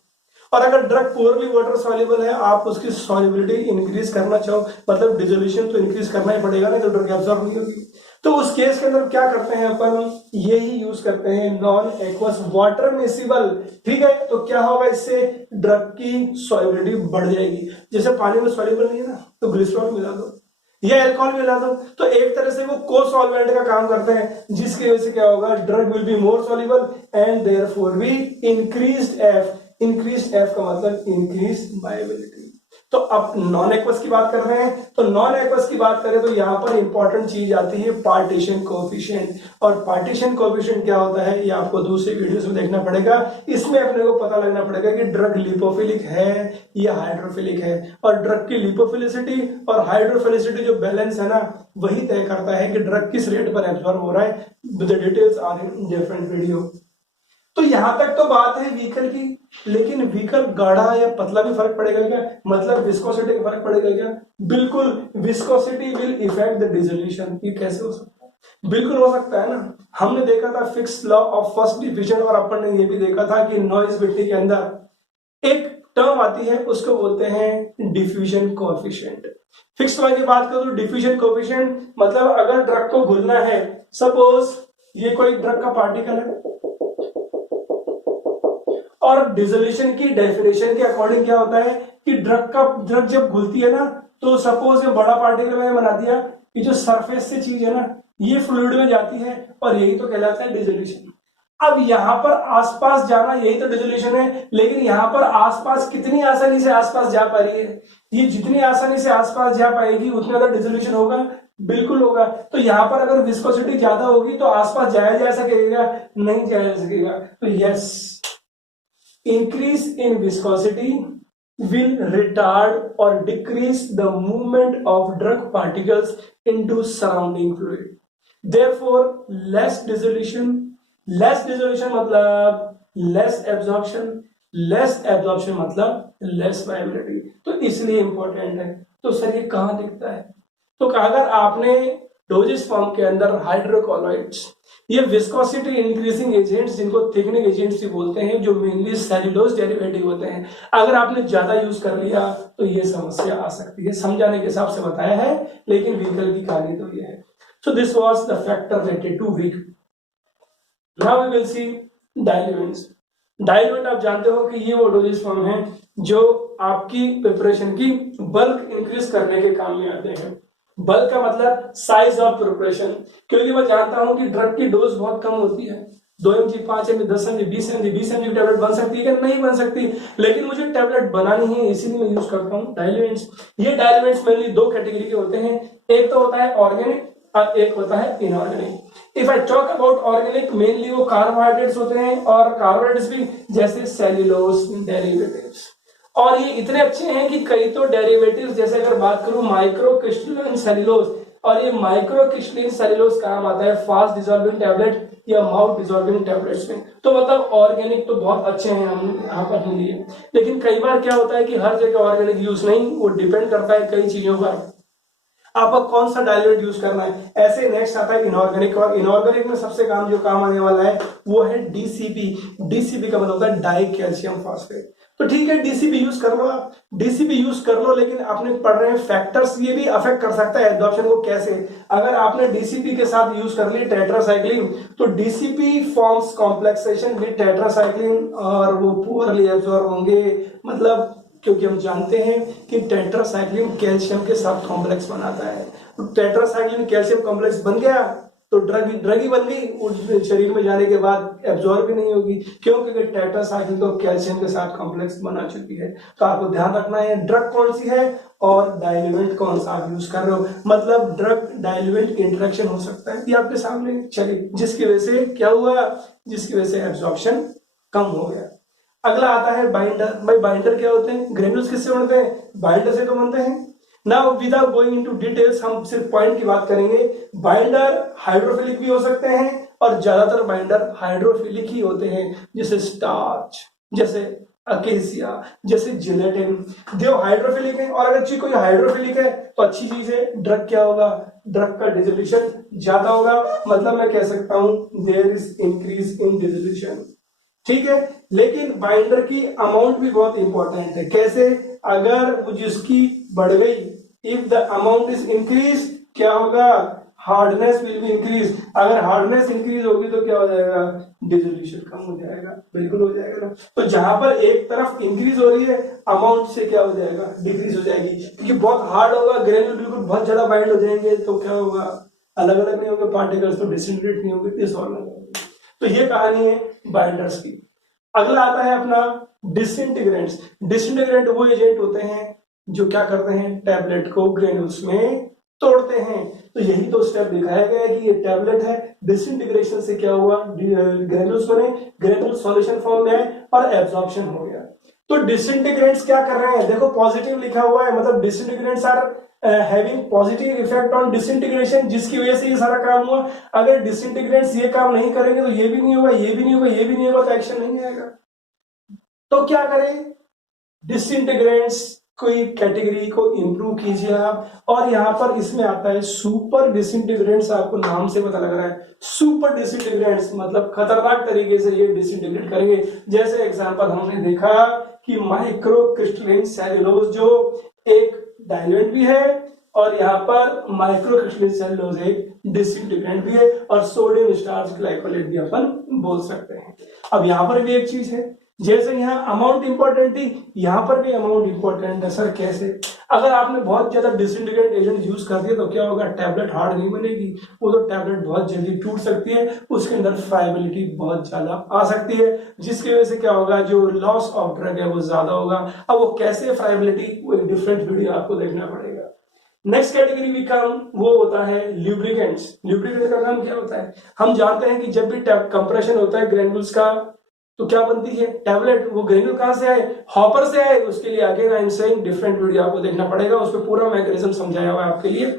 और अगर ड्रग पुअरली वाटर सॉल्युबल है, आप उसकी सॉल्युबिलिटी इंक्रीज करना चाहो, मतलब डिसोल्यूशन तो इंक्रीज करना ही पड़ेगा ना, तो ड्रग एब्जॉर्ब नहीं होगी। तो उस केस के अंदर क्या करते हैं अपन, ये ही यूज करते हैं नॉन एक्वस वाटर मिसिबल। ठीक है, तो क्या होगा, इससे ड्रग की सॉल्युबिलिटी बढ़ जाएगी। जैसे पानी में सॉल्युबल नहीं है ना, तो ग्लिसरॉल मिला दो या अल्कोहल मिला दो, तो एक तरह से वो को सॉल्वेंट का काम करते हैं, जिसकी वजह से क्या होगा, drug will be more soluble and therefore भी इंक्रीज्ड एफ। इंक्रीज एफ का मतलब इंक्रीज बायोअवेलेबिलिटी। तो अब नॉन एक्वस की बात कर रहे हैं, तो नॉन एक्वस की बात करें तो यहां पर इंपॉर्टेंट चीज आती है पार्टीशन कोएफिशिएंट। और पार्टीशन कोएफिशिएंट क्या होता है, ये आपको दूसरे वीडियोस में देखना पड़ेगा। इसमें अपने को पता लगना पड़ेगा कि ड्रग लिपोफिलिक है या हाइड्रोफिलिक है, और ड्रग की लिपोफिलिसिटी और हाइड्रोफिलिसिटी जो बैलेंस है ना, वही तय करता है कि ड्रग किस रेट पर एब्जॉर्ब हो रहा है। The details are in different video. तो यहां तक तो बात है व्हीकल की, लेकिन व्हीकल गाढ़ा या पतला भी फर्क पड़ेगा क्या, मतलब विस्कोसिटी का फर्क पड़ेगा क्या, बिल्कुल। Viscosity will effect the dissolution. ये कैसे हो सकता है, बिल्कुल हो सकता है ना। हमने देखा था fix law of first diffusion, और अपन ने ये भी देखा था कि नॉइज मिट्टी के अंदर एक टर्म आती है, उसको बोलते हैं डिफ्यूजन कोएफिशिएंट। फिक्स लॉ की बात करूं तो डिफ्यूजन कोएफिशिएंट मतलब अगर ड्रग को घुलना है, सपोज ये कोई ड्रग का पार्टिकल है, और डिसोल्यूशन की डेफिनेशन के अकॉर्डिंग क्या होता है कि ड्रग जब घुलती है ना, तो सपोज ये बड़ा पार्टिकल मैंने बना दिया, ये जो सरफेस से चीज है ना, ये फ्लूइड में जाती है, और यही तो कहलाता है डिसोल्यूशन। अब यहां पर आसपास जाना यही तो डिसोल्यूशन है, लेकिन यहां पर आसपास कितनी आसानी से आसपास जा पा रही है, ये जितनी आसानी से आसपास जा पाएगी उतना ज्यादा डिसोल्यूशन होगा। बिल्कुल होगा। तो यहाँ पर अगर विस्कोसिटी ज्यादा होगी तो आसपास जाया जा सकेगा, नहीं जाया जा सकेगा। तो yes, increase in viscosity will retard or decrease the movement of drug particles into surrounding fluid. Therefore, less dissolution मतलब less absorption मतलब less viability। तो इसलिए इंपॉर्टेंट है। तो सर ये कहाँ दिखता है? तो अगर आपने डोजेस फॉर्म के अंदर हाइड्रोकोलॉइड्स, ये विस्कोसिटी इंक्रीजिंग एजेंट्स जिनको थिकनिंग एजेंट्स भी बोलते हैं, जो मेनली सेल्यूलोज डेरिवेटिव होते हैं, अगर आपने ज्यादा यूज कर लिया तो ये समस्या आ सकती है। समझाने के हिसाब से बताया है, लेकिन व्हीकल की कहानी तो ये है। So this was the factor related to vehicle. Now we will see diluents. Diluent आप जानते हो कि ये वो डोजेस फॉर्म है जो आपकी प्रिपरेशन की बल्क इंक्रीज करने के काम में आते हैं। बल्क का मतलब साइज ऑफ प्रिपरेशन, क्योंकि मैं जानता हूं कि ड्रग की डोज बहुत कम होती है, 2 mg, 5 mg, 10 mg, 20 mg, 20 mg tablet बन सकती है क्या? नहीं बन सकती, लेकिन मुझे टैबलेट बनानी है, इसीलिए मैं यूज करता हूँ डाइल्यूएंट्स। ये डाइल्यूएंट्स मेनली 2 कैटेगरी के होते हैं, एक तो होता है ऑर्गेनिक और एक होता है inorganic. If I talk about organic, mainly वो कार्बोहाइड्रेट्स होते हैं, और कार्बोहाइड्रेट्स भी जैसे सेल्यूलोज डेरिवेटिव्स। और ये इतने अच्छे हैं कि कई तो डेरिवेटिव्स, जैसे अगर बात करूं माइक्रो क्रिस्टलाइन सेल्यूलोज, और ये माइक्रो क्रिस्टलाइन सेल्यूलोज काम आता है फास्ट डिसॉल्विंग टैबलेट या माउथ डिसॉल्विंग टैबलेट्स में। तो मतलब ऑर्गेनिक तो बहुत अच्छे हैं हम यहाँ पर अपने लिए। लेकिन कई बार क्या होता है कि हर जगह ऑर्गेनिक यूज नहीं, वो डिपेंड करता है कई चीजों पर, आपको कौन सा डाइल्यूएंट यूज करना है। ऐसे नेक्स्ट आता है इनऑर्गेनिक, और इनऑर्गेनिक में सबसे जो काम आने वाला है वो है डीसीपी। डीसीपी का मतलब होता है डाई कैल्शियम फॉस्फेट। तो ठीक है, डीसीपी यूज कर लो, आप डीसीपी यूज कर लो, लेकिन आपने पढ़ रहे हैं फैक्टर्स, ये भी अफेक्ट कर सकता है एब्जॉर्प्शन को। कैसे? अगर आपने डीसीपी के साथ यूज कर ली टेट्रासाइक्लिन, तो DCP forms complexation with tetracycline, और वो पुअरली एब्जॉर्ब होंगे। मतलब क्योंकि हम जानते हैं कि टेट्रासाइक्लिन कैल्शियम के साथ कॉम्प्लेक्स बनाता है, तो टेट्रासाइक्लिन कैल्शियम कॉम्प्लेक्स बन गया तो ड्रग ही बन गई, शरीर में जाने के बाद एब्जॉर्ब भी नहीं होगी, क्योंकि टेट्रासाइक्लिन तो कैल्शियम के साथ कॉम्प्लेक्स बना चुकी है। तो आपको ध्यान रखना है ड्रग कौन सी है और डाइल्यूएंट कौन सा आप यूज कर रहे हो। मतलब ड्रग डाइल्यूएंट इंटरेक्शन हो सकता है, ये आपके सामने। चलिए, जिसकी वजह से क्या हुआ? जिसकी वजह से एब्जॉर्प्शन कम हो गया। अगला आता है बाइंडर। भाई बाइंडर क्या होते हैं? ग्रेन्यूल्स किससे बनते हैं? बाइंडर से तो बनते हैं। Now without going into details, हम सिर्फ पॉइंट की बात करेंगे। बाइंडर हाइड्रोफिलिक भी हो सकते हैं, और ज्यादातर बाइंडर हाइड्रोफिलिक ही होते हैं, जैसे स्टार्च, जैसे अकेसिया, जैसे जिलेटिन, जो हाइड्रोफिलिक है। और अगर चीज कोई हाइड्रोफिलिक है तो अच्छी चीज है। ड्रग क्या होगा? ड्रग का डिसोल्यूशन ज्यादा होगा, मतलब मैं कह सकता हूं there is increase in dissolution. ठीक है, लेकिन बाइंडर की अमाउंट भी बहुत इंपॉर्टेंट है। कैसे? अगर वो जिसकी बढ़ गई, if the amount is increase, क्या होगा? Hardness will be increase. अगर हार्डनेस इंक्रीज होगी तो क्या हो जाएगा? डिसोल्यूशन कम हो जाएगा। बिल्कुल हो जाएगा ना। तो जहां पर एक तरफ इंक्रीज हो रही है, अमाउंट से क्या हो जाएगा? डिक्रीज हो जाएगी, क्योंकि बहुत हार्ड होगा, ग्रेन्यूल बिल्कुल बहुत ज्यादा बाइंड हो जाएंगे, तो क्या होगा? अलग अलग नहीं होंगे पार्टिकल्स, तो डिसइंटीग्रेट नहीं होंगे, डिसऑर्डर होंगे। तो ये कहानी है बाइंडर्स की। अगला आता है अपना डिसइंटीग्रेंट्स। डिसइंटीग्रेंट वो एजेंट होते हैं जो क्या करते हैं? टैबलेट को ग्रेन्यूल्स में तोड़ते हैं। तो यही तो स्टेप दिखाया गया है कि ये टैबलेट है, डिसइंटीग्रेशन से क्या हुआ? ग्रेन्यूल्स बने, ग्रेन्यूल सॉल्यूशन फॉर्म में आए और एब्जॉर्प्शन हो गया। तो डिसइंटीग्रेंट्स क्या कर रहे हैं? देखो पॉजिटिव लिखा हुआ है, मतलब disintegrants are having positive effect on disintegration, जिसकी वजह से ये सारा काम हुआ। अगर डिसइंटीग्रेंट्स ये काम नहीं करेंगे तो ये भी नहीं होगा, ये भी नहीं होगा, ये भी नहीं होगा, तो एक्शन नहीं आएगा। तो क्या करें? डिसइंटीग्रेंट्स कोई कैटेगरी को इंप्रूव कीजिए आप। और यहां पर इसमें आता है सुपर डिसइंटीग्रेंट्स। आपको नाम से पता लग रहा है, सुपर डिसइंटीग्रेंट्स मतलब खतरनाक तरीके से ये डिसइंटीग्रेट करेंगे। जैसे एग्जांपल हमने देखा कि माइक्रो क्रिस्टलाइन सेल्यूलोज जो एक डाइल्यूएंट भी है, और यहाँ पर माइक्रो क्रिस्टलाइन सेल्यूलोज एक डिसइंटीग्रेंट भी है, और सोडियम स्टार्च ग्लाइकोलेट भी अपन बोल सकते हैं। अब यहाँ पर भी एक चीज है, जैसे यहाँ अमाउंट इंपॉर्टेंट थी, यहाँ पर भी अमाउंट इंपॉर्टेंट है। सर कैसे? अगर आपने बहुत ज्यादा डिसइंटीग्रेट एजेंट यूज कर दिया तो क्या होगा? टैबलेट हार्ड नहीं बनेगी, वो तो टैबलेट बहुत जल्दी टूट सकती है, उसके अंदर फ्राइबिलिटी बहुत ज्यादा आ सकती है, जिसकी वजह से क्या होगा? जो लॉस ऑफ ड्रग है वो ज्यादा होगा। अब वो कैसे फ्राइबिलिटी, वो एक डिफरेंट वीडियो आपको देखना पड़ेगा। नेक्स्ट कैटेगरी भी काम वो होता है ल्यूब्रिकेंट्स। ल्यूब्रिकेंट का काम क्या होता है, हम जानते हैं कि जब भी कंप्रेशन होता है ग्रेन्यूल्स का तो क्या बनती है टैबलेट। वो ग्रेन्यूल कहां से आए, हॉपर से आए। उसके लिए again I am saying different video आपको देखना पड़ेगा, उस पर पूरा मैकेनिज्म समझाया हुआ है आपके लिए।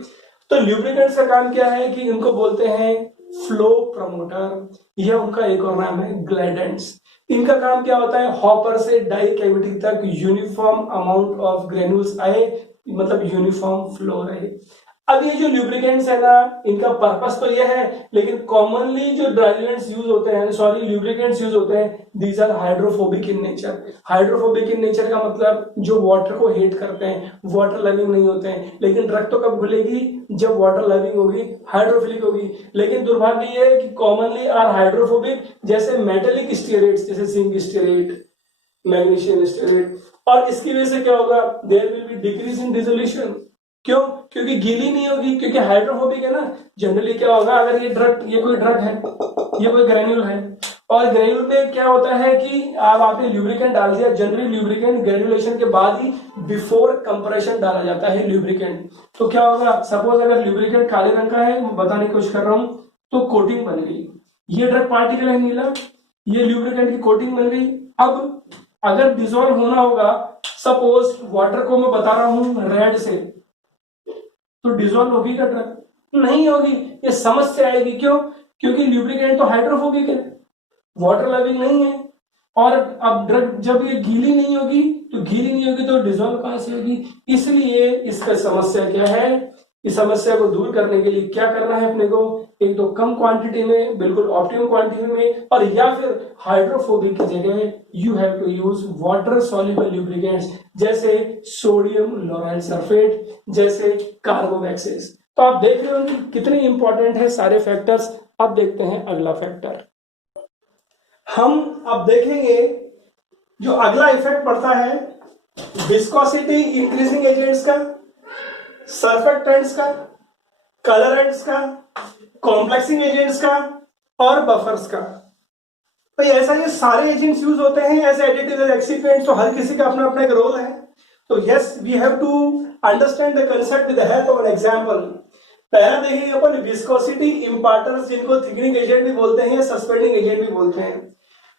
तो ल्यूब्रिकेंट्स का काम क्या है कि इनको बोलते हैं फ्लो प्रमोटर, यह उनका एक और नाम है ग्लाइडेंट्स। इनका काम क्या होता है, हॉपर से डाई कैविटी तक यूनिफॉर्म अमाउंट ऑफ ग्रेन्यूल्स आए, मतलब यूनिफॉर्म फ्लो रहे। अब ये जो ल्यूब्रिकेंट्स है ना, इनका पर्पस तो ये है, लेकिन कॉमनली जो ड्राइलेंट्स यूज होते हैं, सॉरी ल्यूब्रिकेंट्स यूज होते हैं, these are hydrophobic in nature. Hydrophobic in nature का मतलब जो वाटर को हेट करते हैं, वाटर लविंग नहीं होते हैं। लेकिन ड्रग तो कब खुलेगी, जब वाटर लविंग होगी, हाइड्रोफिलिक होगी। लेकिन दुर्भाग्य ये है कि कॉमनली आर हाइड्रोफोबिक, जैसे मेटेलिक स्टीरेट्स, जैसे जिंक स्टीरेट, मैग्नीशियम स्टीरेट। और इसकी वजह से क्या होगा, there will be decrease in dissolution. क्यों, क्योंकि गीली नहीं होगी, क्योंकि हाइड्रोफोबिक है ना। जनरली क्या होगा, अगर ये कोई ड्रग है, ये कोई ग्रेन्यूल है, और ग्रेन्यूल में क्या होता है कि आपने ल्यूब्रिकेंट डाल दिया। जनरली ल्यूब्रिकेंट ग्रेन्युलेशन के बाद ही बिफोर कंप्रेशन डाला जाता है ल्यूब्रिकेंट। तो क्या होगा, सपोज अगर ल्यूब्रिकेंट काले रंग का है, मैं बताने की कोशिश कर रहा हूं, तो कोटिंग बन गई। ये ड्रग पार्टिकल है नीला, ये ल्यूब्रिकेंट की कोटिंग बन गई। अब अगर डिसॉल्व होना होगा, सपोज वाटर को मैं बता रहा हूं रेड से, तो डिसॉल्व होगी क्या ड्रग, नहीं होगी। ये समस्या आएगी, क्यों, क्योंकि ल्यूब्रिकेंट तो हाइड्रोफोबिक है, वाटर लविंग नहीं है। और अब ड्रग जब ये गीली नहीं होगी, तो गीली नहीं होगी तो डिसॉल्व कहां से होगी। इसलिए इसका समस्या क्या है, इस समस्या को दूर करने के लिए क्या करना है अपने को, एक तो कम क्वांटिटी में, बिल्कुल ऑप्टिमम क्वांटिटी में, और या फिर हाइड्रोफोबिक की जगह you have to use water soluble lubricants, जैसे सोडियम लोराइल सल्फेट, जैसे कार्बोवैक्सेस। तो आप देख रहे होंगे कितने इंपॉर्टेंट है सारे फैक्टर्स। अब देखते हैं अगला फैक्टर। हम अब देखेंगे जो अगला इफेक्ट पड़ता है विस्कोसिटी इंक्रीजिंग एजेंट्स का, सर्फेक्टेंट्स का, कलरेंट्स का, कॉम्प्लेक्सिंग एजेंट्स का और बफर्स का। तो ऐसा ये सारे एजेंट्स यूज होते हैं एज एडिटिव एज एक्सिपिएंट्स। तो हर किसी का अपना अपना एक रोल है। तो yes, we have to understand the concept with the help of an example. पहला देखेंगे अपन विस्कोसिटी इंपार्टर्स, जिनको थिकनिंग एजेंट भी बोलते हैं या सस्पेंडिंग एजेंट भी बोलते हैं।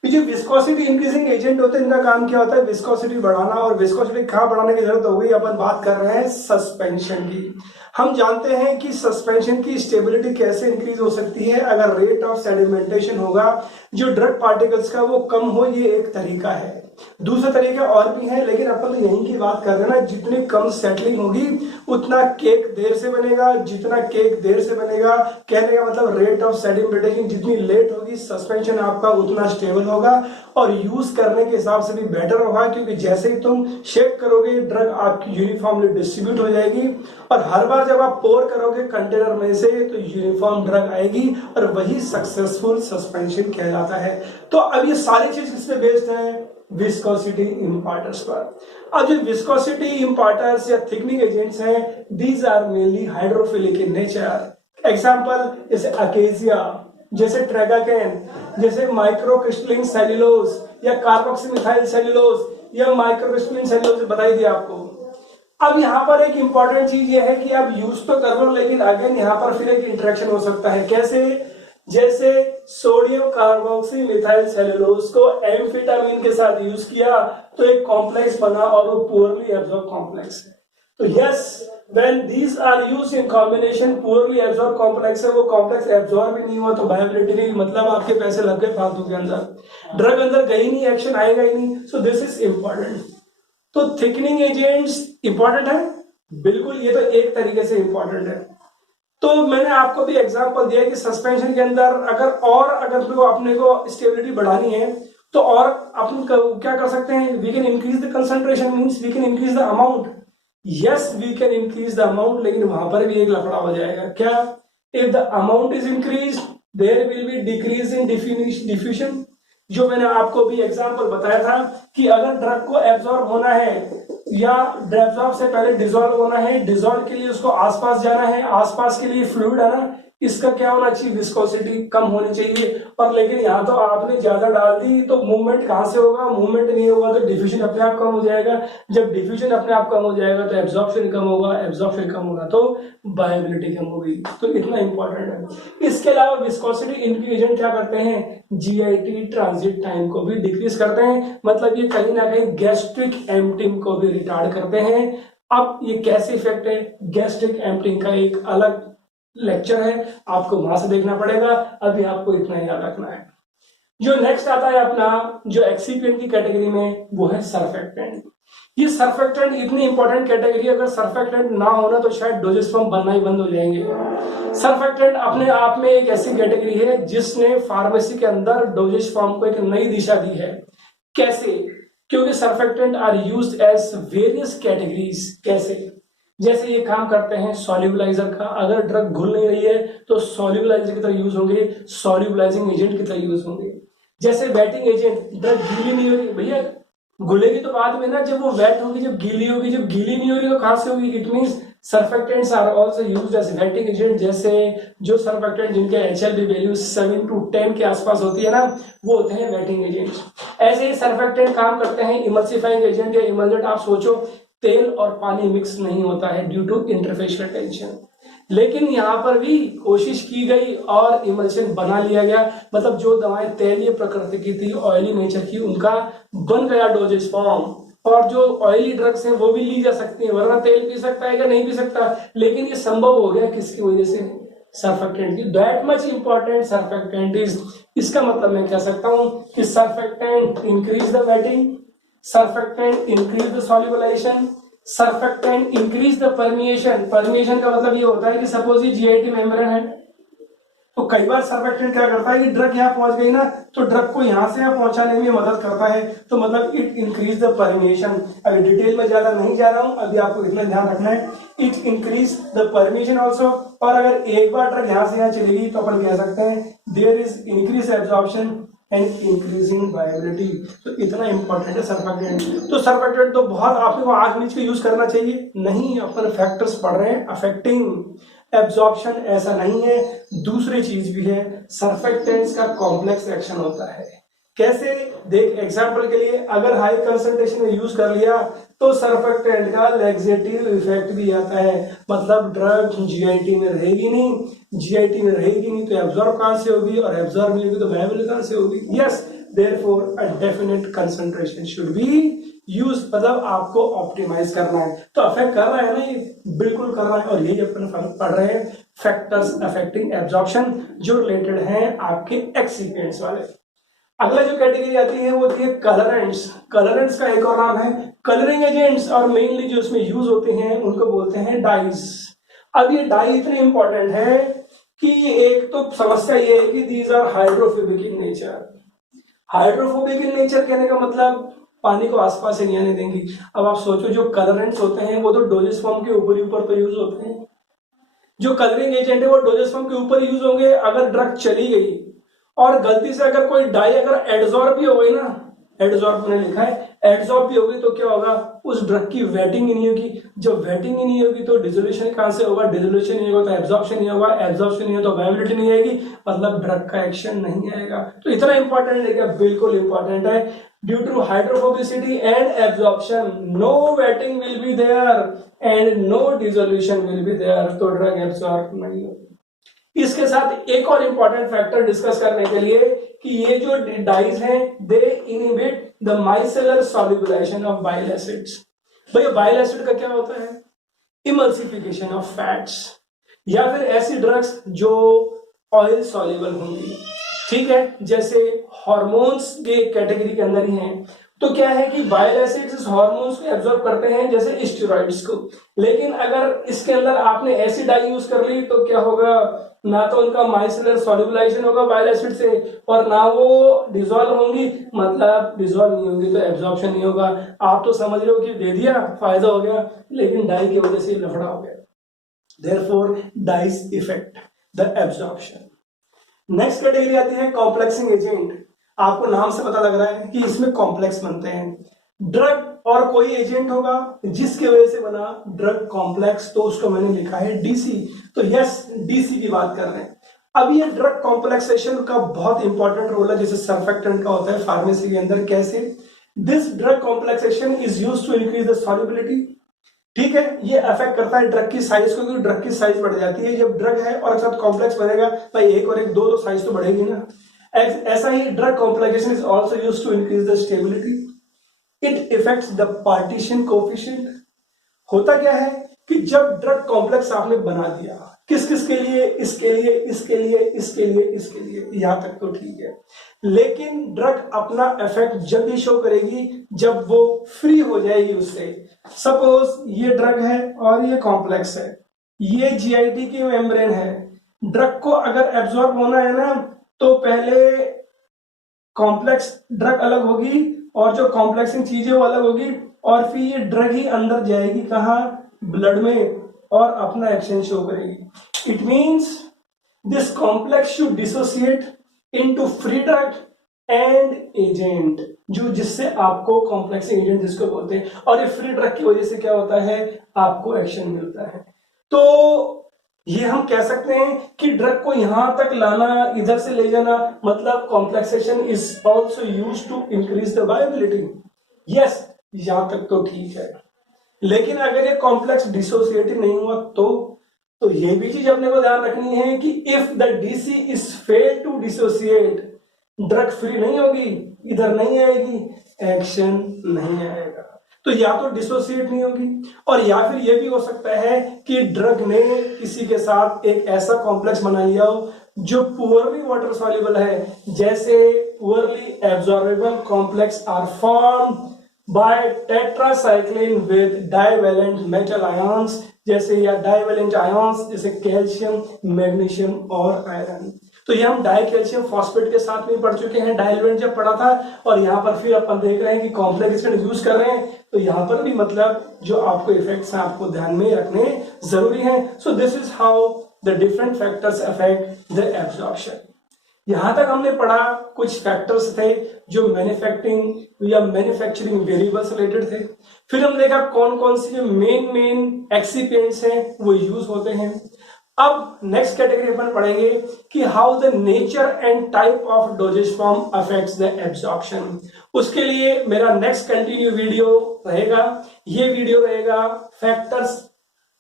जो विस्कोसिटी इंक्रीजिंग एजेंट होते हैं, इनका काम क्या होता है, विस्कोसिटी बढ़ाना। और विस्कोसिटी कहां बढ़ाने की जरूरत होगी, अपन बात कर रहे हैं सस्पेंशन की। हम जानते हैं कि सस्पेंशन की स्टेबिलिटी कैसे इंक्रीज हो सकती है, अगर रेट ऑफ सेडिमेंटेशन होगा, जो ड्रग पार्टिकल्स का वो कम हो, ये एक तरीका है। दूसरा तरीका और भी है, लेकिन अपन यहीं की बात कर रहे हैं ना, जितनी कम सेटलिंग होगी उतना केक देर से बनेगा। जितना केक देर से बनेगा, कहने का मतलब रेट ऑफ सेडिमेंटेशन जितनी लेट होगी, सस्पेंशन आपका उतना स्टेबल होगा और यूज करने के हिसाब से भी बेटर होगा। क्योंकि जैसे ही तुम शेक करोगे, ड्रग आपकी यूनिफॉर्मली डिस्ट्रीब्यूट हो जाएगी, और हर बार जब आप पोर करोगे कंटेनर में से, तो यूनिफॉर्म ड्रग आएगी, और वही सक्सेसफुल सस्पेंशन कहलाता है। तो अब ये सारी चीज किस पे बेस्ड है, विस्कोसिटी इम्पार्टर्स पर। अब जो विस्कोसिटी इम्पार्टर्स या थिकनिंग एजेंट्स हैं, these are mainly hydrophilic in nature. Example जैसे अकेजिया, जैसे ट्रेगाकेन, जैसे माइक्रोक्रिस्टलिन सेल्यूलोज या कार्बोक्सिमिथाइल सेल्यूलोज या माइक्रोक्रिस्टलिन सेल्यूलोज बताई थी आपको। अब यहाँ पर एक इंपॉर्टेंट चीज ये है कि आप यूज तो कर लो, लेकिन अगेन यहाँ पर फिर एक इंटरेक्शन हो सकता है। कैसे, जैसे सोडियम कार्बोक्सी मिथाइल सेल्यूलोज को एम्फेटामिन के साथ यूज किया तो एक कॉम्प्लेक्स बना, और वो पुअरली एब्जॉर्ब कॉम्प्लेक्स है। तो yes, when these are used in combination, poorly absorb complex है, वो कॉम्प्लेक्स एब्जॉर्ब भी नहीं हुआ तो वायबिलिटी नहीं, मतलब आपके पैसे लग गए फालतू के अंदर, ड्रग अंदर गई नहीं, एक्शन आएगा ही नहीं। So this is important. तो थिकनिंग एजेंट्स इंपॉर्टेंट है, बिल्कुल, ये तो एक तरीके से इंपॉर्टेंट है। तो मैंने आपको भी एग्जांपल दिया कि सस्पेंशन के अंदर अगर तो अपने को स्टेबिलिटी बढ़ानी है, तो और अपन क्या कर सकते हैं, we can increase the concentration, means we can increase the amount. Yes, we can increase the amount, लेकिन वहां पर भी एक लफड़ा हो जाएगा। क्या, if the amount is increase, there will be decrease in diffusion. जो मैंने आपको भी एग्जांपल बताया था कि अगर ड्रग को एब्जॉर्ब होना है या एब्जॉर्ब से पहले डिसॉल्व होना है, डिसॉल्व के लिए उसको आसपास जाना है, आसपास के लिए फ्लूइड है ना, इसका क्या होना चाहिए, विस्कोसिटी कम होनी चाहिए। और लेकिन यहाँ तो आपने ज्यादा डाल दी तो मूवमेंट कहाँ से होगा, मूवमेंट नहीं होगा तो डिफ्यूजन अपने आप कम हो जाएगा। जब डिफ्यूजन अपने आप कम हो जाएगा तो एब्जॉर्प्शन कम होगा, एब्जॉर्प्शन कम होगा तो वायबिलिटी कम होगी। तो इतना इंपॉर्टेंट है। इसके अलावा विस्कोसिटी इनके एजेंट क्या करते हैं, जीआईटी ट्रांजिट टाइम को भी डिक्रीज करते हैं, मतलब ये कहीं ना कहीं गैस्ट्रिक एम्प्टिंग को भी रिटार्ड करते हैं। अब ये कैसे इफेक्ट है, गैस्ट्रिक एम्प्टिंग का एक अलग लेक्चर है, आपको वहां से देखना पड़ेगा। अभी आपको इतना याद रखना है। जो नेक्स्ट आता है अपना जो एक्सीपिएंट की कैटेगरी में, वो है सर्फेक्टेंट। ये सर्फेक्टेंट इतनी इंपॉर्टेंट कैटेगरी, अगर सर्फेक्टेंट ना होना तो शायद डोजेस फॉर्म बनना ही बंद हो जाएंगे। सर्फेक्टेंट अपने आप में एक ऐसी कैटेगरी है जिसने फार्मेसी के अंदर डोजेस फॉर्म को एक नई दिशा दी है। कैसे, क्योंकि surfactant are used as various categories. कैसे, जैसे ये काम करते हैं सॉल्युबलाइजर का, अगर ड्रग घुल नहीं रही है तो सॉल्युबलाइजर की तरह यूज होंगे, सॉल्युबलाइजिंग एजेंट की तरह यूज होंगे। जैसे वेटिंग एजेंट, ड्रग गीली नहीं हो रही, भैया घुलेगी तो बाद में ना, जब वो वेट होगी, जब गीली होगी, जब गीली नहीं हो रही तो कहां से होगी। It means surfactants are also used as wetting agent. जैसे जो सर्फेक्टेंट जिनके एचएलबी वैल्यू 7 to 10 के आसपास होती है ना, वो होते हैं वेटिंग एजेंट्स। ऐसे ही सर्फेक्टेंट काम करते हैं इमल्सिफाइंग एजेंट या इमल्जेंट। आप सोचो तेल और पानी मिक्स नहीं होता है ड्यू टू इंटरफेशियल टेंशन, लेकिन यहाँ पर भी कोशिश की गई और इमल्शन बना लिया गया। मतलब जो दवाएं तेलीय प्रकृति की थी, ऑयली नेचर की, उनका बन गया डोजेस फॉर्म। और जो ऑयली ड्रग्स हैं वो भी ली जा सकती है, वरना तेल पी सकता है या नहीं पी सकता, लेकिन ये संभव हो गया किसकी वजह से, सर्फेक्टेंट की। That much important surfactant is. इसका मतलब मैं कह सकता हूं कि surfactant increase the wetting, surfactant increase the solubilization, surfactant increase the permeation. Permeation का मतलब ये होता है कि सपोज ये जीआईटी मेम्ब्रेन है, तो कई बार सर्फेक्टेंट क्या करता है कि ड्रग यहाँ पहुंच गई ना, तो ड्रग को यहां से यहाँ पहुंचाने में मदद करता है। तो मतलब इट इंक्रीज द परमिएशन। अभी डिटेल में ज्यादा नहीं जा रहा हूं, अभी आपको इतना ध्यान रखना है, it increase the permeation also. और अगर एक बार ड्रग यहां से यहाँ चलेगी तो अपन कह सकते हैं there is increase absorption and increasing viability. तो इतना इंपॉर्टेंट है सर्फेक्टेंट। तो सर्फेक्टेंट तो बहुत आपको आंख मीच के यूज करना चाहिए नहीं, अपन फैक्टर्स पढ़ रहे हैं अफेक्टिंग एब्जॉर्प्शन, ऐसा नहीं है। दूसरी चीज भी है, सर्फेक्टेंट्स का कॉम्प्लेक्स एक्शन होता है। कैसे, देख एग्जांपल के लिए अगर हाई कंसंट्रेशन में यूज कर लिया तो सर्फेक्टेंट का लैक्सेटिव इफेक्ट भी आता है। मतलब ड्रग जीआईटी में रहेगी नहीं, जीआईटी में रहेगी नहीं तो एब्जॉर्ब कहां से होगी, और एब्जॉर्ब नहीं होगी तो वायबिलिटी कहां से होगी। Yes, therefore a definite concentration should be use. मतलब आपको ऑप्टिमाइज करना है। तो अफेक्ट कर रहा है ना, ये बिल्कुल कर रहा है। और यही अपन पढ़ रहे हैं फैक्टर्स अफेक्टिंग एब्जॉर्प्शन, जो रिलेटेड है आपके एक्सिपिएंट्स वाले। अगला जो कैटेगरी आती है वो होती है कलरेंट्स। कलरेंट्स का एक और नाम है कलरिंग एजेंट्स, और मेनली जो इसमें यूज होते हैं उनको बोलते हैं डाइज। अब ये डाई इतने इंपॉर्टेंट है कि एक तो समस्या ये है कि these are hydrophobic in nature. Hydrophobic in nature कहने का मतलब पानी को आसपास से नहीं आने देंगी। अब आप सोचो जो कलरेंट्स होते हैं वो तो डोजेस फॉर्म के ऊपर ही ऊपर तो यूज होते हैं। जो कलरिंग एजेंट है वो डोजेस फॉर्म के ऊपर यूज होंगे। अगर ड्रग चली गई और गलती से अगर कोई डाई अगर एडजॉर्ब भी हो गई ना, एडजॉर्ब ने लिखा है, एडजॉर्ब भी होगी तो क्या होगा, उस ड्रग की वेटिंग ही नहीं होगी। जब वेटिंग ही नहीं होगी तो डिसोल्यूशन कहां से होगा, डिसोल्यूशन नहीं होगा तो एब्जॉर्प्शन नहीं होगा, एब्जॉर्प्शन नहीं होगा तो वायबिलिटी नहीं आएगी, मतलब ड्रग का एक्शन नहीं आएगा। तो इतना इंपॉर्टेंट है क्या, बिल्कुल इंपॉर्टेंट है। Due to hydrophobicity and absorption no wetting will be there and no dissolution will be there, तो ड्रग एब्जॉर्ब नहीं होगी। इसके साथ एक और इंपॉर्टेंट फैक्टर डिस्कस करने के लिए कि ये जो डाइज हैं they inhibit the micellar solubilization of bile acids. भैया बाइल एसिड का क्या होता है, इमल्सिफिकेशन ऑफ फैट्स, या फिर ऐसी ड्रग्स जो ऑयल सॉल्युबल होंगी। ठीक है, जैसे हार्मोन्स के कैटेगरी के अंदर ही हैं। तो क्या है कि बाइल एसिड्स हार्मोन्स को एब्जॉर्ब करते हैं जैसे स्टेरॉइड्स को, लेकिन अगर इसके अंदर आपने ऐसी डाई यूज कर ली तो क्या होगा, ना तो उनका माइसेलर सॉल्युबलाइजेशन होगा बाइल एसिड से, और ना वो डिसॉल्व होंगी, मतलब डिसॉल्व नहीं होंगी तो एब्जॉर्प्शन नहीं होगा। आप तो समझ रहे हो कि दे दिया फायदा हो गया, लेकिन डाई की वजह से लफड़ा हो गया। Therefore dyes effect the absorption. Next category आती है कॉम्प्लेक्सिंग एजेंट। आपको नाम से पता लग रहा है कि इसमें कॉम्प्लेक्स बनते हैं। ड्रग और कोई एजेंट होगा जिसकी वजह से बना ड्रग कॉम्प्लेक्स, तो उसको मैंने लिखा है डीसी। तो यस, डीसी की बात कर रहे हैं। अब ये ड्रग कॉम्प्लेक्सेशन का बहुत इंपॉर्टेंट रोल है, जैसे सर्फेक्टेंट का होता है फार्मेसी के अंदर। कैसे? This drug complexation is used to increase the solubility. ठीक है, ये अफेक्ट करता है ड्रग की साइज को, क्योंकि ड्रग की साइज बढ़ जाती है जब ड्रग है और साथ कॉम्प्लेक्स बनेगा, भाई एक और एक दो साइज तो बढ़ेगी ना। ऐसा ही drug complexation is also used to increase the stability. It effects the partition coefficient. होता क्या है कि जब ड्रग कॉम्प्लेक्स आपने बना दिया, किस किस के लिए? इसके लिए, इसके लिए, इसके लिए, इसके लिए, यहां तक तो ठीक है। लेकिन ड्रग अपना इफेक्ट जब भी शो करेगी जब वो फ्री हो जाएगी उससे। सपोज ये ड्रग है और ये कॉम्प्लेक्स है, ये जीआईटी की मेम्ब्रेन है। ड्रग को अगर एब्जॉर्ब होना है ना, तो पहले कॉम्प्लेक्स ड्रग अलग होगी और जो कॉम्प्लेक्सिंग चीज है वो अलग होगी, और फिर ये ड्रग ही अंदर जाएगी कहाँ? ब्लड में, और अपना एक्शन शो करेगी। It means this complex should dissociate into free drug and agent, जो जिससे आपको कॉम्प्लेक्सिंग एजेंट जिसको बोलते हैं, और ये फ्री ड्रग की वजह से क्या होता है? आपको एक्शन मिलता है। तो ये हम कह सकते हैं कि ड्रग को यहां तक लाना, इधर से ले जाना, मतलब complexation is also used to increase the viability. Yes, यहां तक तो ठीक है। लेकिन अगर ये कॉम्प्लेक्स डिसोसिएटिव नहीं हुआ तो ये भी चीज अपने को ध्यान रखनी है कि if the DC is fail to dissociate, drug free नहीं होगी, इधर नहीं आएगी, एक्शन नहीं आएगा। तो या तो डिसोसिएट नहीं होगी, और या फिर ये भी हो सकता है कि ड्रग ने किसी के साथ एक ऐसा कॉम्प्लेक्स बना लिया हो जो पुअरली वाटर सॉल्युबल है, जैसे poorly absorbable complex are form by tetracycline with divalent metal ions, जैसे या डाइवेलेंट आयंस जैसे कैल्शियम, मैग्नीशियम और आयरन। तो ये हम डाई कैल्शियम फॉस्फेट के साथ में पढ़ चुके हैं, डाइवेलेंट जब पढ़ा था, और यहाँ पर फिर अपन देख रहे हैं कि कॉम्प्लेक्स यूज कर रहे हैं। तो यहाँ पर भी मतलब जो आपको इफेक्ट्स हैं आपको ध्यान में रखने जरूरी है। So this is how the different factors affect the absorption. यहां तक हमने पढ़ा, कुछ फैक्टर्स थे जो मैन्युफैक्चरिंग या मैन्युफैक्चरिंग वेरिएबल्स रिलेटेड थे। फिर हम देखा कौन कौन से मेन एक्सिपिएंट्स हैं वो यूज होते हैं। अब नेक्स्ट कैटेगरी अपन पढ़ेंगे कि how the nature and type of dosage form affects the absorption. उसके लिए मेरा नेक्स्ट कंटिन्यू वीडियो रहेगा, ये वीडियो रहेगा factors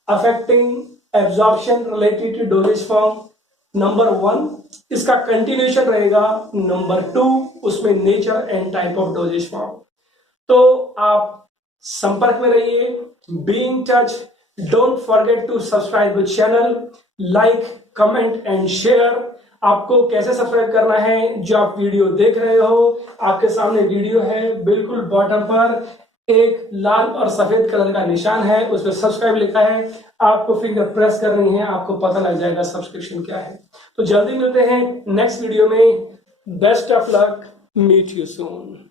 affecting absorption related to dosage form number 1, इसका कंटिन्यूएशन रहेगा नंबर 2, उसमें nature and type of dosage form. तो आप संपर्क में रहिए, be in touch, don't forget to subscribe the channel, like, comment and share. आपको कैसे सब्सक्राइब करना है? जो आप वीडियो देख रहे हो, आपके सामने वीडियो है, बिल्कुल बॉटम पर एक लाल और सफेद कलर का निशान है, उस पर सब्सक्राइब लिखा है, आपको फिंगर प्रेस करनी है, आपको पता लग जाएगा सब्सक्रिप्शन क्या है। तो जल्दी मिलते हैं नेक्स्ट वीडियो में। Best of luck, meet you soon.